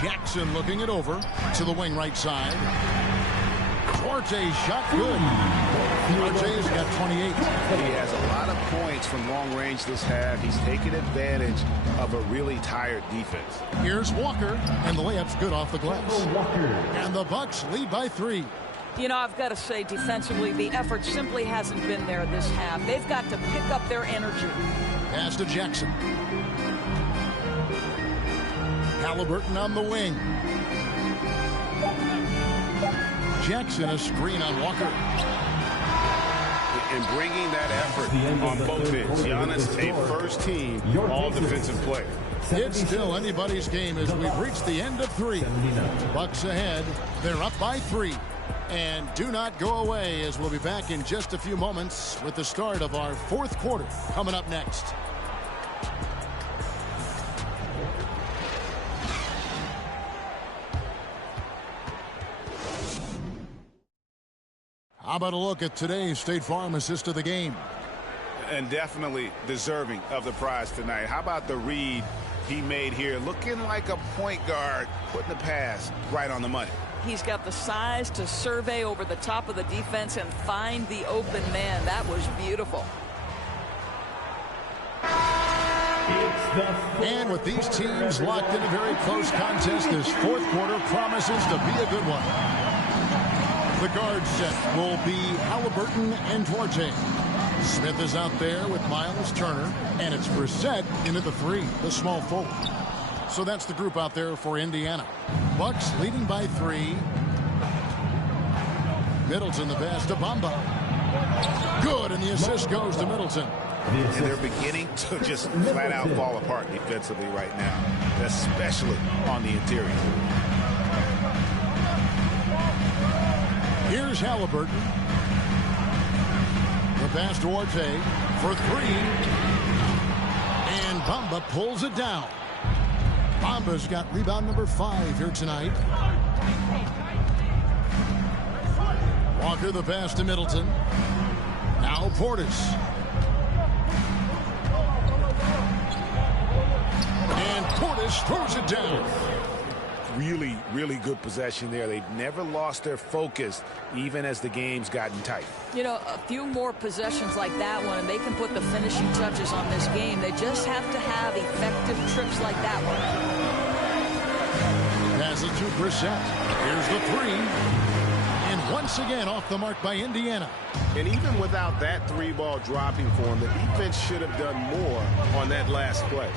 Jackson looking it over to the wing right side. Duarte shot good. Duarte's got 28. He has a lot of points from long range this half. He's taken advantage of a really tired defense. Here's Walker, and the layup's good off the glass. And the Bucks lead by 3. You know, I've got to say, defensively, the effort simply hasn't been there this half. They've got to pick up their energy. Pass to Jackson. Halliburton on the wing. Jackson a screen on Walker. And bringing that effort on both ends. Giannis, a first-team all-defensive player. It's still anybody's game as we've reached the end of 3. Bucks ahead. They're up by 3. And do not go away as we'll be back in just a few moments with the start of our 4th quarter coming up next. How about a look at today's State Farm assist of the game? And definitely deserving of the prize tonight. How about the read he made here? Looking like a point guard, putting the pass right on the money. He's got the size to survey over the top of the defense and find the open man. That was beautiful. And with these teams locked in a very close contest, this 4th quarter promises to be a good one. The guard set will be Halliburton and Duarte. Smith is out there with Miles Turner, and it's Brissett into the 3, the small forward. So that's the group out there for Indiana. Bucks leading by 3. Middleton the pass to Bamba. Good, and the assist goes to Middleton. And they're beginning to just flat out fall apart defensively right now, especially on the interior. Here's Halliburton. The pass to Duarte for 3. And Bamba pulls it down. Bamba's got rebound number 5 here tonight. Walker the pass to Middleton. Now Portis. And Portis throws it down. Really, really good possession there. They've never lost their focus, even as the game's gotten tight. You know, a few more possessions like that one, and they can put the finishing touches on this game. They just have to have effective trips like that one. Pass it to Brissett. Here's the 3. And once again off the mark by Indiana. And even without that 3-ball dropping for him, the defense should have done more on that last play.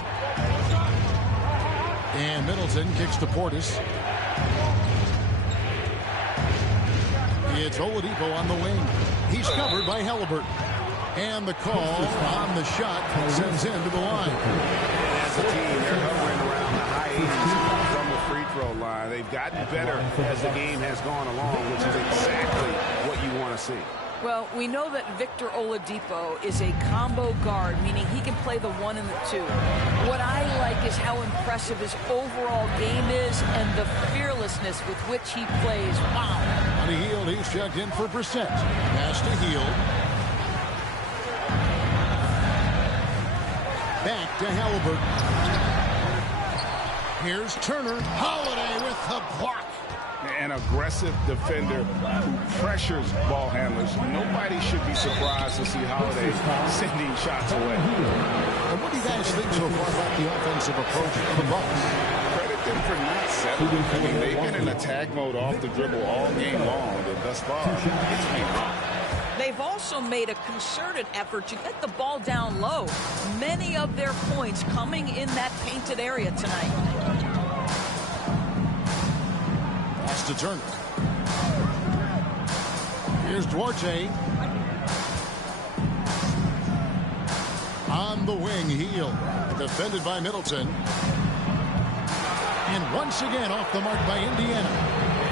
And Middleton kicks to Portis. It's Oladipo on the wing. He's covered by Halliburton. And the call on the shot sends him to the line. As a team, they're hovering around the high 80s from the free throw line. They've gotten better as the game has gone along, which is exactly what you want to see. Well, we know that Victor Oladipo is a combo guard, meaning he can play the 1 and the 2. What I like is how impressive his overall game is and the fearlessness with which he plays. Wow. On the Hield, he's checked in for Brissett. Pass to Hield. Back to Halliburton. Here's Turner. Holiday with the block. And aggressive defender who pressures ball handlers. Nobody should be surprised to see Holiday sending shots away. And what do you guys think so far about the offensive approach of the Bucks? Credit them for not settling. I mean, they've been in attack mode off the dribble all game long, and thus far, it's been wrong. They've also made a concerted effort to get the ball down low. Many of their points coming in that painted area tonight. Pass to Turner. Here's Duarte. On the wing, Heel. Defended by Middleton. And once again off the mark by Indiana.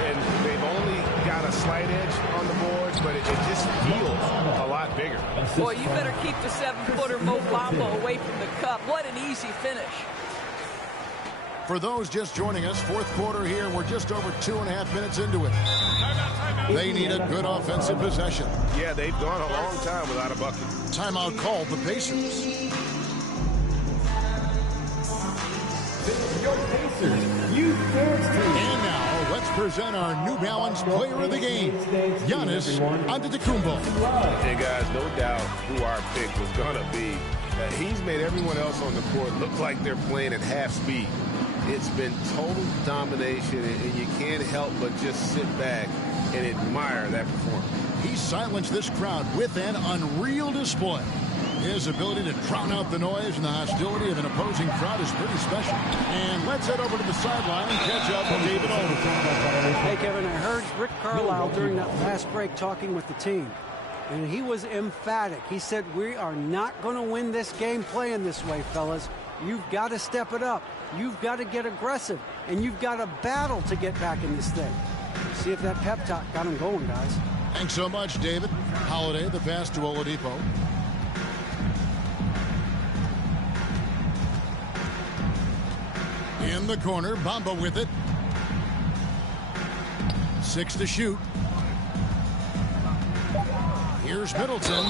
And they've only got a slight edge on the boards, but it just feels a lot bigger. Boy, you better keep the 7-footer Mo Bamba away from the cup. What an easy finish. For those just joining us, fourth quarter here. We're just over 2.5 minutes into it. They need a good offensive possession. Yeah, they've gone a long time without a bucket. Timeout called the Pacers. Your Pacers Youth Dance Team. And now, let's present our New Balance Player of the Game, Giannis Antetokounmpo. Hey, guys, no doubt who our pick was going to be. He's made everyone else on the court look like they're playing at half speed. It's been total domination, and you can't help but just sit back and admire that performance. He silenced this crowd with an unreal display. His ability to drown out the noise and the hostility of an opposing crowd is pretty special. And let's head over to the sideline and catch up with David Alden. Hey, Kevin, I heard Rick Carlisle during that last break talking with the team. And he was emphatic. He said, we are not going to win this game playing this way, fellas. You've got to step it up. You've got to get aggressive. And you've got to battle to get back in this thing. See if that pep talk got him going, guys. Thanks so much, David. Holiday, the pass to Oladipo. In the corner, Bamba with it. 6 to shoot. Here's Middleton.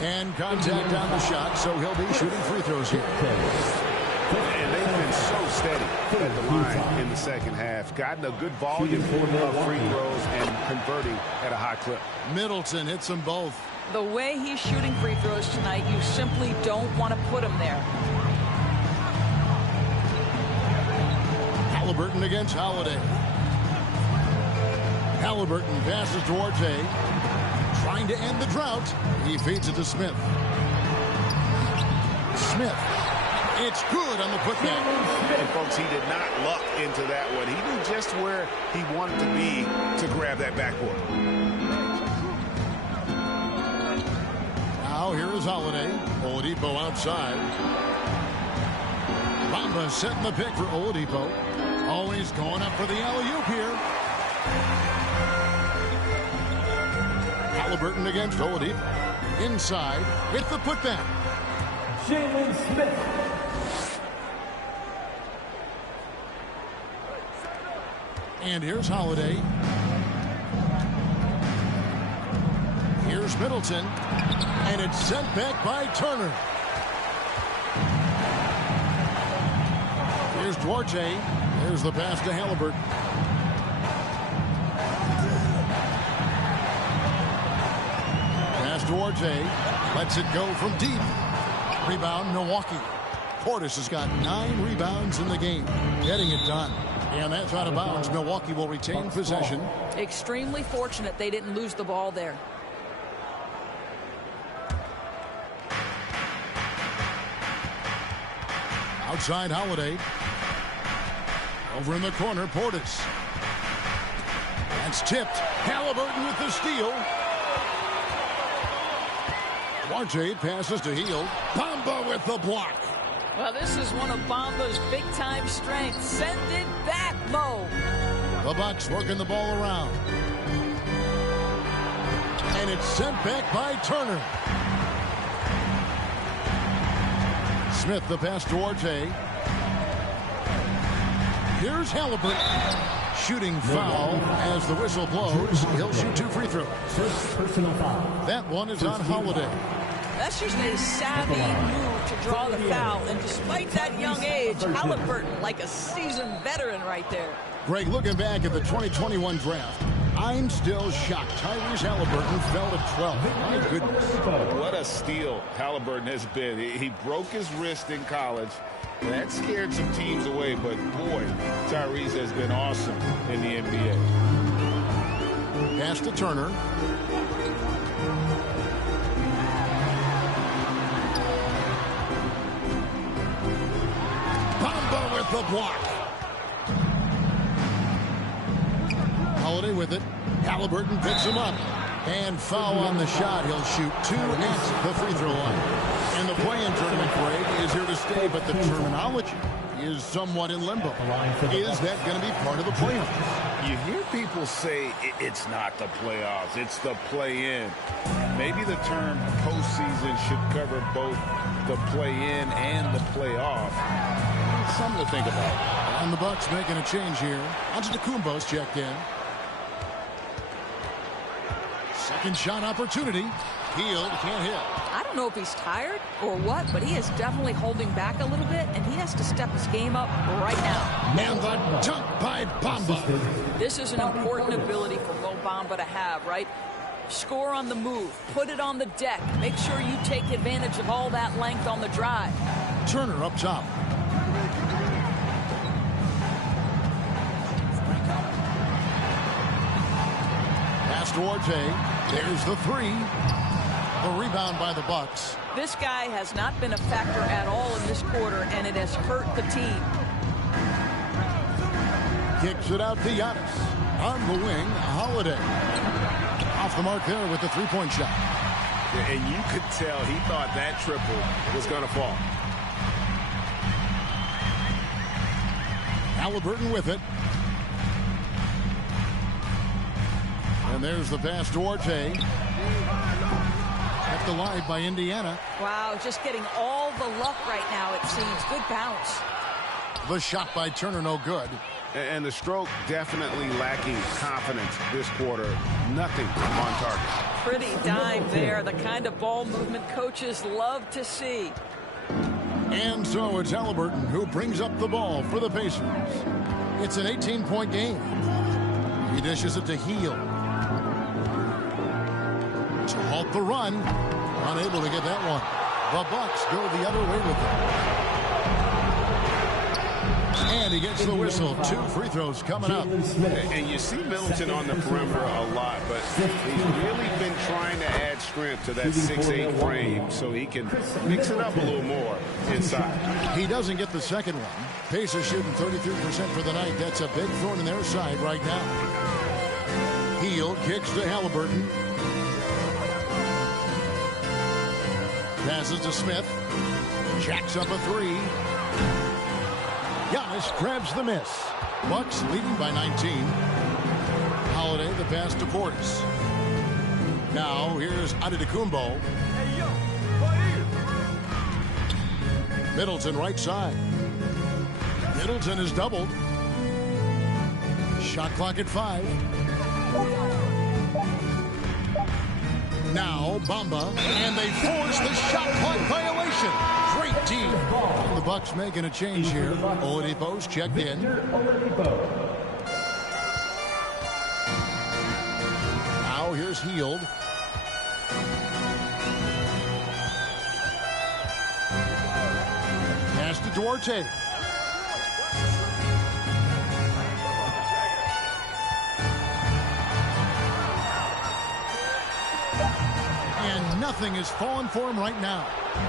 And contact on the shot, so he'll be shooting free throws here. And they've been so steady at the line in the second half. Gotten a good volume of free throws and converting at a high clip. Middleton hits them both. The way he's shooting free throws tonight, you simply don't want to put him there. Halliburton against Holiday. Halliburton passes towards trying to end the drought. He feeds it to Smith. Smith. It's good on the putback. And folks, he did not luck into that one. He knew just where he wanted to be to grab that backboard. Now here is Holiday. Oladipo outside. Bamba setting the pick for Oladipo. Always going up for the alley-oop here. Halliburton against Oladipo. Inside with the putback. Jalen Smith. And here's Holiday. Here's Middleton. And it's sent back by Turner. Here's Duarte. There's the pass to Halliburton. Pass Duarte. Lets it go from deep. Rebound, Milwaukee. Portis has got 9 rebounds in the game. Getting it done. And that's out of bounds. Milwaukee will retain possession. Extremely fortunate they didn't lose the ball there. Outside Holiday. Over in the corner, Portis. That's tipped. Halliburton with the steal. Duarte passes to Heel. Bamba with the block. Well, this is one of Bamba's big-time strengths. Send it back, Mo. The Bucks working the ball around. And it's sent back by Turner. Smith, the pass to Duarte. Here's Halliburton. Shooting foul as the whistle blows. He'll shoot 2 free throws. First personal foul. That one is on Holiday. That's just a savvy move to draw the foul. And despite that young age, Halliburton like a seasoned veteran right there. Greg, looking back at the 2021 draft, I'm still shocked. Tyrese Halliburton fell to 12. My goodness. What a steal Halliburton has been. He broke his wrist in college. That scared some teams away, but boy, Tyrese has been awesome in the NBA. Pass to Turner. Bamba with the block. Holiday with it. Halliburton picks him up. And foul on the shot. He'll shoot 2 at the free throw line. And the play-in tournament, Greg, is here to stay, but the terminology is somewhat in limbo. Is that going to be part of the playoffs? You hear people say it's not the playoffs, it's the play-in. Maybe the term postseason should cover both the play-in and the playoff. Something to think about. And the Bucks making a change here. Antetokounmpo's checked in. Second shot opportunity. Hield can't hit. I don't know if he's tired or what, but he is definitely holding back a little bit, and he has to step his game up right now. And the dunk by Bamba. This is an important ability for Mo Bamba to have, right? Score on the move. Put it on the deck. Make sure you take advantage of all that length on the drive. Turner up top. Pass to Orte. There's the three. The rebound by the Bucks. This guy has not been a factor at all in this quarter, and it has hurt the team. Kicks it out to Giannis. On the wing, Holiday. Off the mark there with the three-point shot. And you could tell he thought that triple was going to fall. Halliburton with it. And there's the pass to Orte. Kept alive by Indiana. Wow, just getting all the luck right now, it seems. Good bounce. The shot by Turner, no good. And the stroke definitely lacking confidence this quarter. Nothing on target. Pretty dime there. The kind of ball movement coaches love to see. And so it's Halliburton who brings up the ball for the Pacers. It's an 18-point game. He dishes it to Hield. To halt the run. Unable to get that one. The Bucks go the other way with it. And he gets the whistle. 2 free throws coming up. And you see Middleton on the perimeter a lot, but he's really been trying to add strength to that 6'8" frame so he can mix it up a little more inside. He doesn't get the second one. Pacers shooting 33% for the night. That's a big thorn in their side right now. Hield kicks to Halliburton. Passes to Smith. Jacks up a three. Giannis grabs the miss. Bucks leading by 19. Holiday the pass to Portis. Now here's Antetokounmpo. Middleton right side. Middleton is doubled. Shot clock at 5. Now Bamba, and they force the shot clock violation. Great team. And the Bucks making a change here. Oladipo's checked in. Now here's Hield. Pass to Duarte. And nothing is falling for him right now.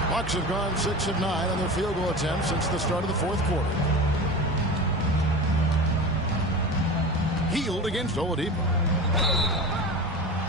Bucks have gone 6 of 9 on their field goal attempts since the start of the fourth quarter. Hield against Oladipo.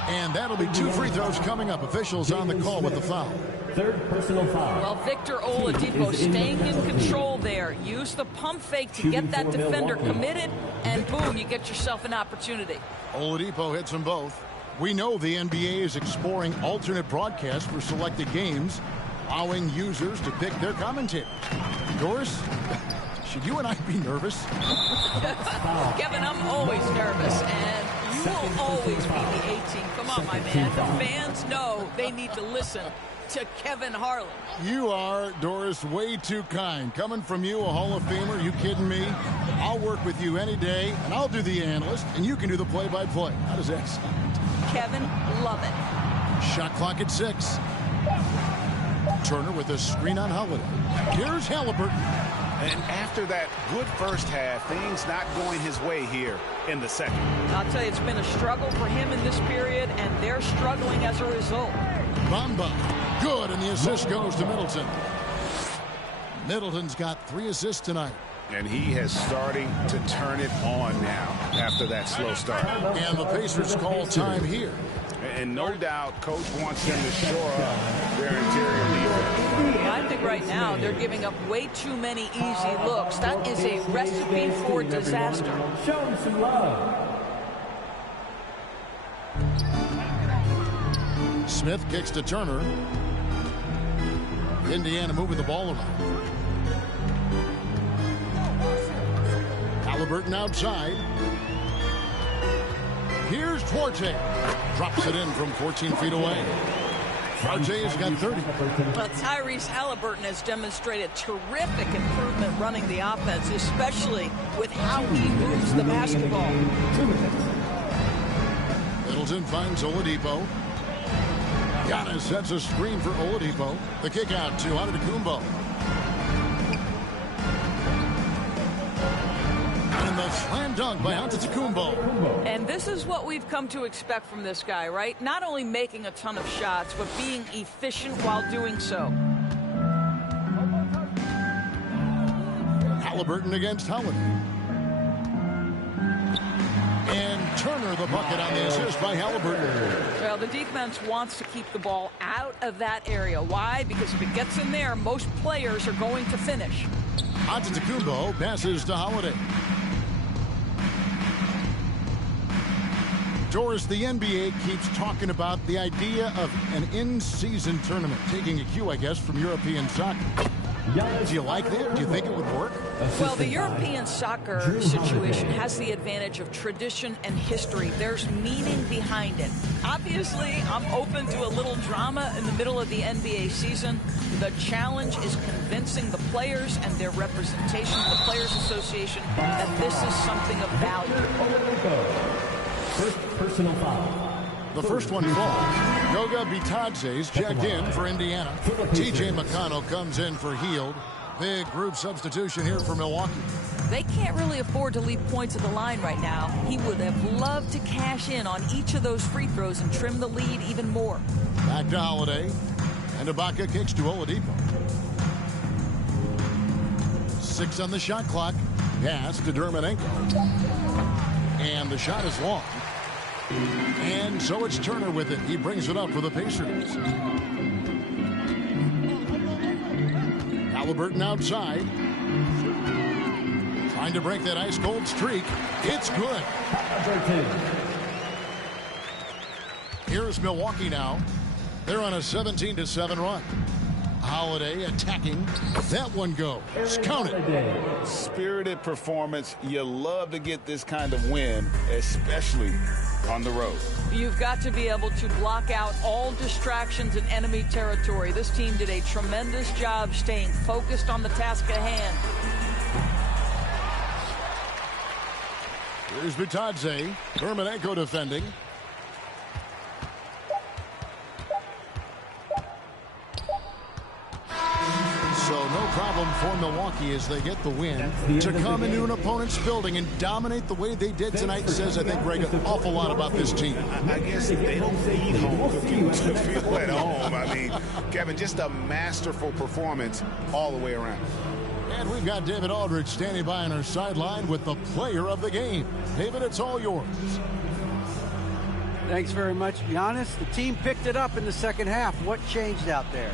And that'll be 2 free throws coming up. Officials on the call with the foul. Third personal foul. Well, Victor Oladipo staying in control there. Use the pump fake to get that defender committed, and boom, you get yourself an opportunity. Oladipo hits them both. We know the NBA is exploring alternate broadcasts for selected games, allowing users to pick their commentators. Doris, should you and I be nervous? Kevin, I'm always nervous, and you will always be the A-team. Come on, my man. The fans know they need to listen to Kevin Harlan. You are, Doris, way too kind. Coming from you, a Hall of Famer, you kidding me? I'll work with you any day, and I'll do the analyst, and you can do the play-by-play. How does that sound? Kevin, love it. Shot clock at 6. Turner with a screen on Holiday. Here's Halliburton. And after that good first half, things not going his way here in the second. I'll tell you, it's been a struggle for him in this period, and they're struggling as a result. Bamba, good, and the assist goes to Middleton. Middleton's got 3 assists tonight. And he is starting to turn it on now after that slow start. And the Pacers call time here. And no doubt, Coach wants them to shore up their interior defense. Yeah, I think right now they're giving up way too many easy looks. That is a recipe for disaster. Show them some love. Smith kicks to Turner. Indiana moving the ball around. Halliburton outside. Here's Duarte. Drops it in from 14 feet away. Duarte has got 30. Well, Tyrese Halliburton has demonstrated terrific improvement running the offense, especially with how he moves the basketball. Middleton finds Oladipo. Giannis sets a screen for Oladipo. The kick out to Antetokounmpo. And the slam dunk by Antetokounmpo. And this is what we've come to expect from this guy, right? Not only making a ton of shots, but being efficient while doing so. Halliburton against Holiday. And Turner the bucket on the assist by Halliburton. Well, the defense wants to keep the ball out of that area. Why? Because if it gets in there, most players are going to finish. Antetokounmpo passes to Holiday. Doris, the NBA keeps talking about the idea of an in-season tournament, taking a cue, I guess, from European soccer. Do you like that? Do you think it would work? Well, the European soccer situation has the advantage of tradition and history. There's meaning behind it. Obviously, I'm open to a little drama in the middle of the NBA season. The challenge is convincing the players and their representation of the Players Association that this is something of value. First personal foul. The first one falls. Goga Bitadze's checked in for Indiana. TJ McConnell comes in for Hield. Big group substitution here for Milwaukee. They can't really afford to leave points at the line right now. He would have loved to cash in on each of those free throws and trim the lead even more. Back to Holiday. And Ibaka kicks to Oladipo. 6 on the shot clock. Pass to Dermanenko. And the shot is long. And so it's Turner with it. He brings it up for the Pacers. Halliburton outside. Trying to break that ice-cold streak. It's good. Here's Milwaukee now. They're on a 17-7 run. Holiday attacking. That one goes. Count it. Spirited performance. You love to get this kind of win, especially on the road. You've got to be able to block out all distractions in enemy territory. This team did a tremendous job staying focused on the task at hand. Here's Bitadze. Dermanenko defending. So no problem for Milwaukee as they get the win. To come into an opponent's building and dominate the way they did tonight says, I think, Greg, an awful lot about this team. I guess they don't need home cooking to feel at home. I mean, Kevin, just a masterful performance all the way around. And we've got David Aldridge standing by on our sideline with the player of the game. David, it's all yours. Thanks very much, Giannis. The team picked it up in the second half. What changed out there?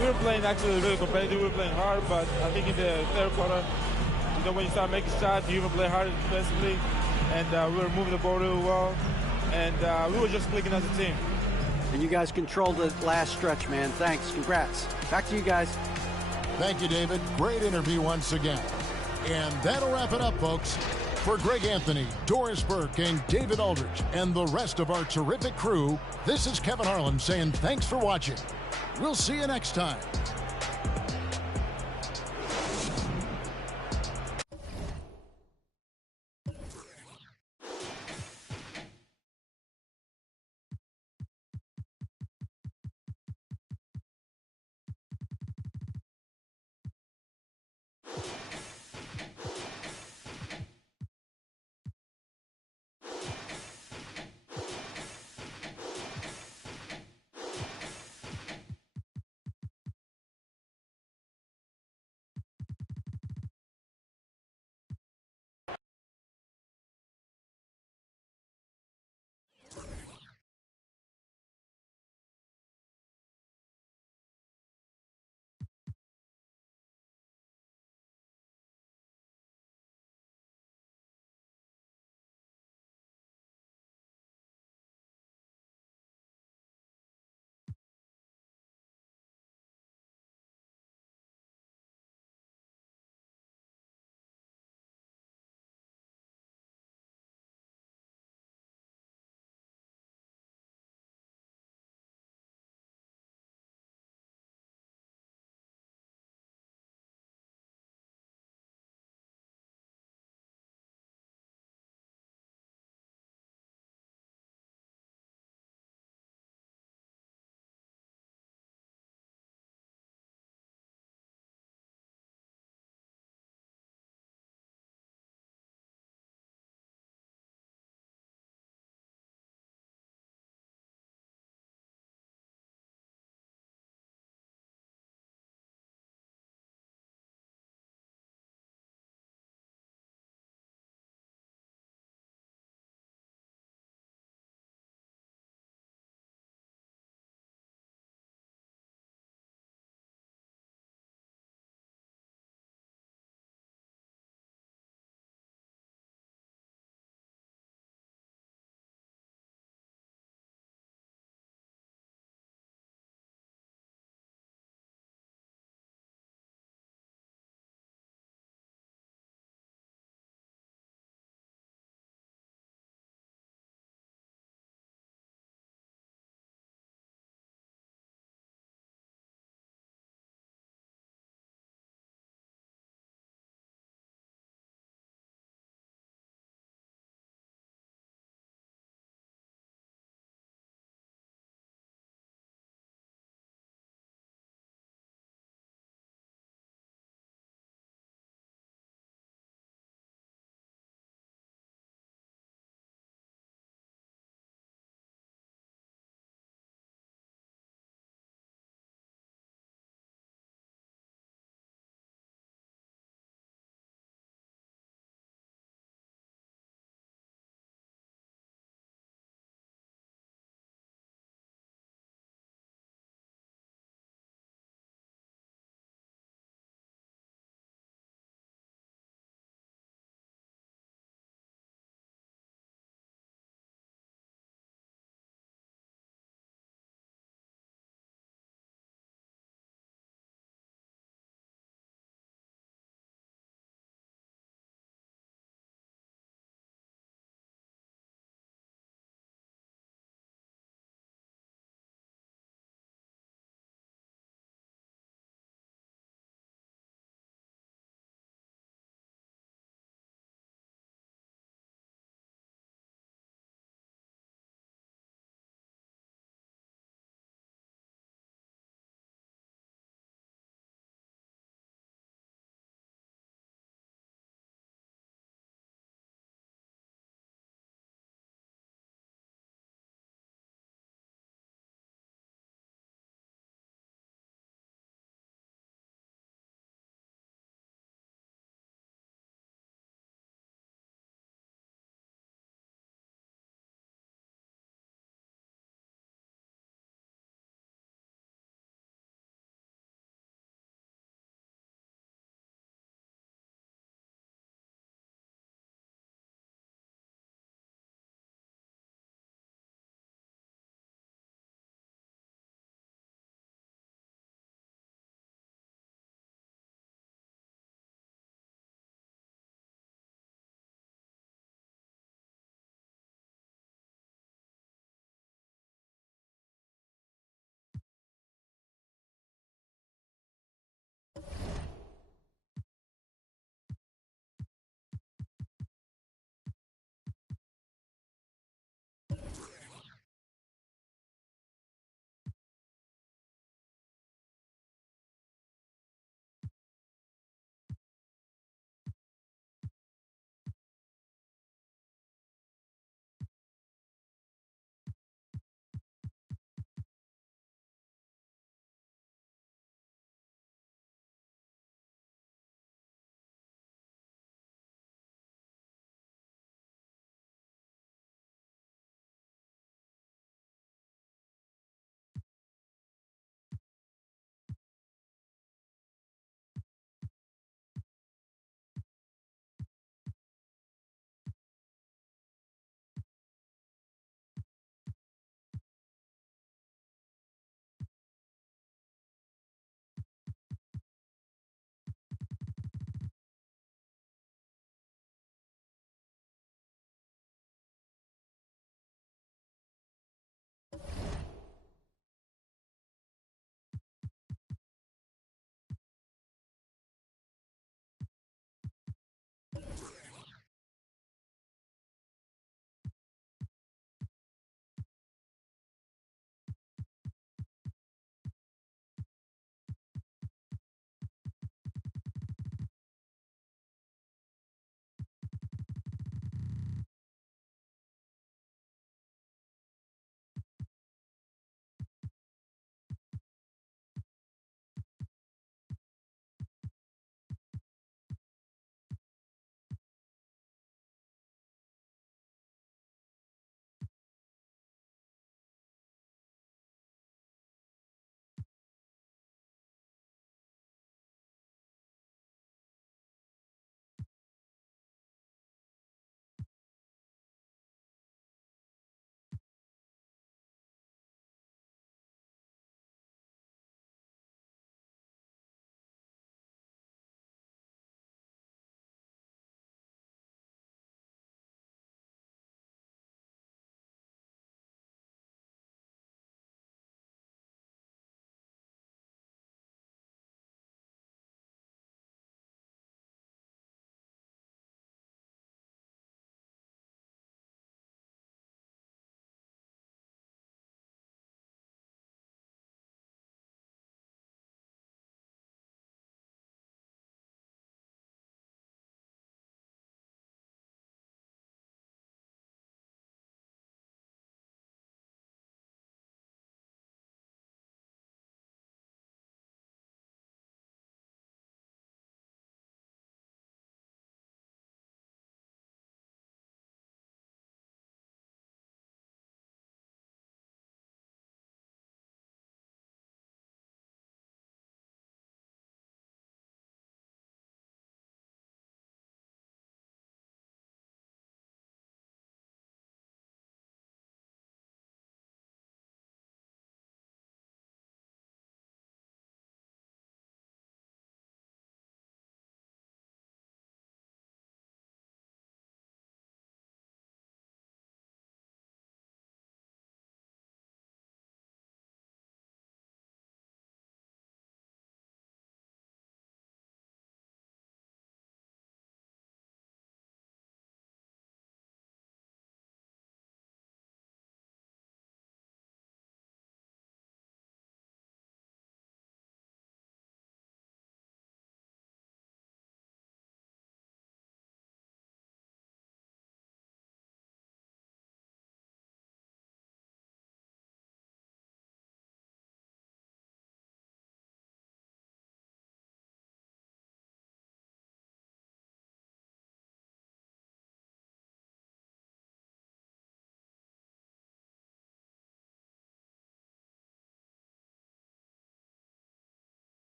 We were playing actually really competitive. We were playing hard, but I think in the third quarter, when you start making shots, you even play hard defensively, and we were moving the ball really well, and we were just clicking as a team. And you guys controlled the last stretch, man. Thanks. Congrats. Back to you guys. Thank you, David. Great interview once again. And that'll wrap it up, folks. For Greg Anthony, Doris Burke, and David Aldridge, and the rest of our terrific crew, this is Kevin Harlan saying thanks for watching. We'll see you next time.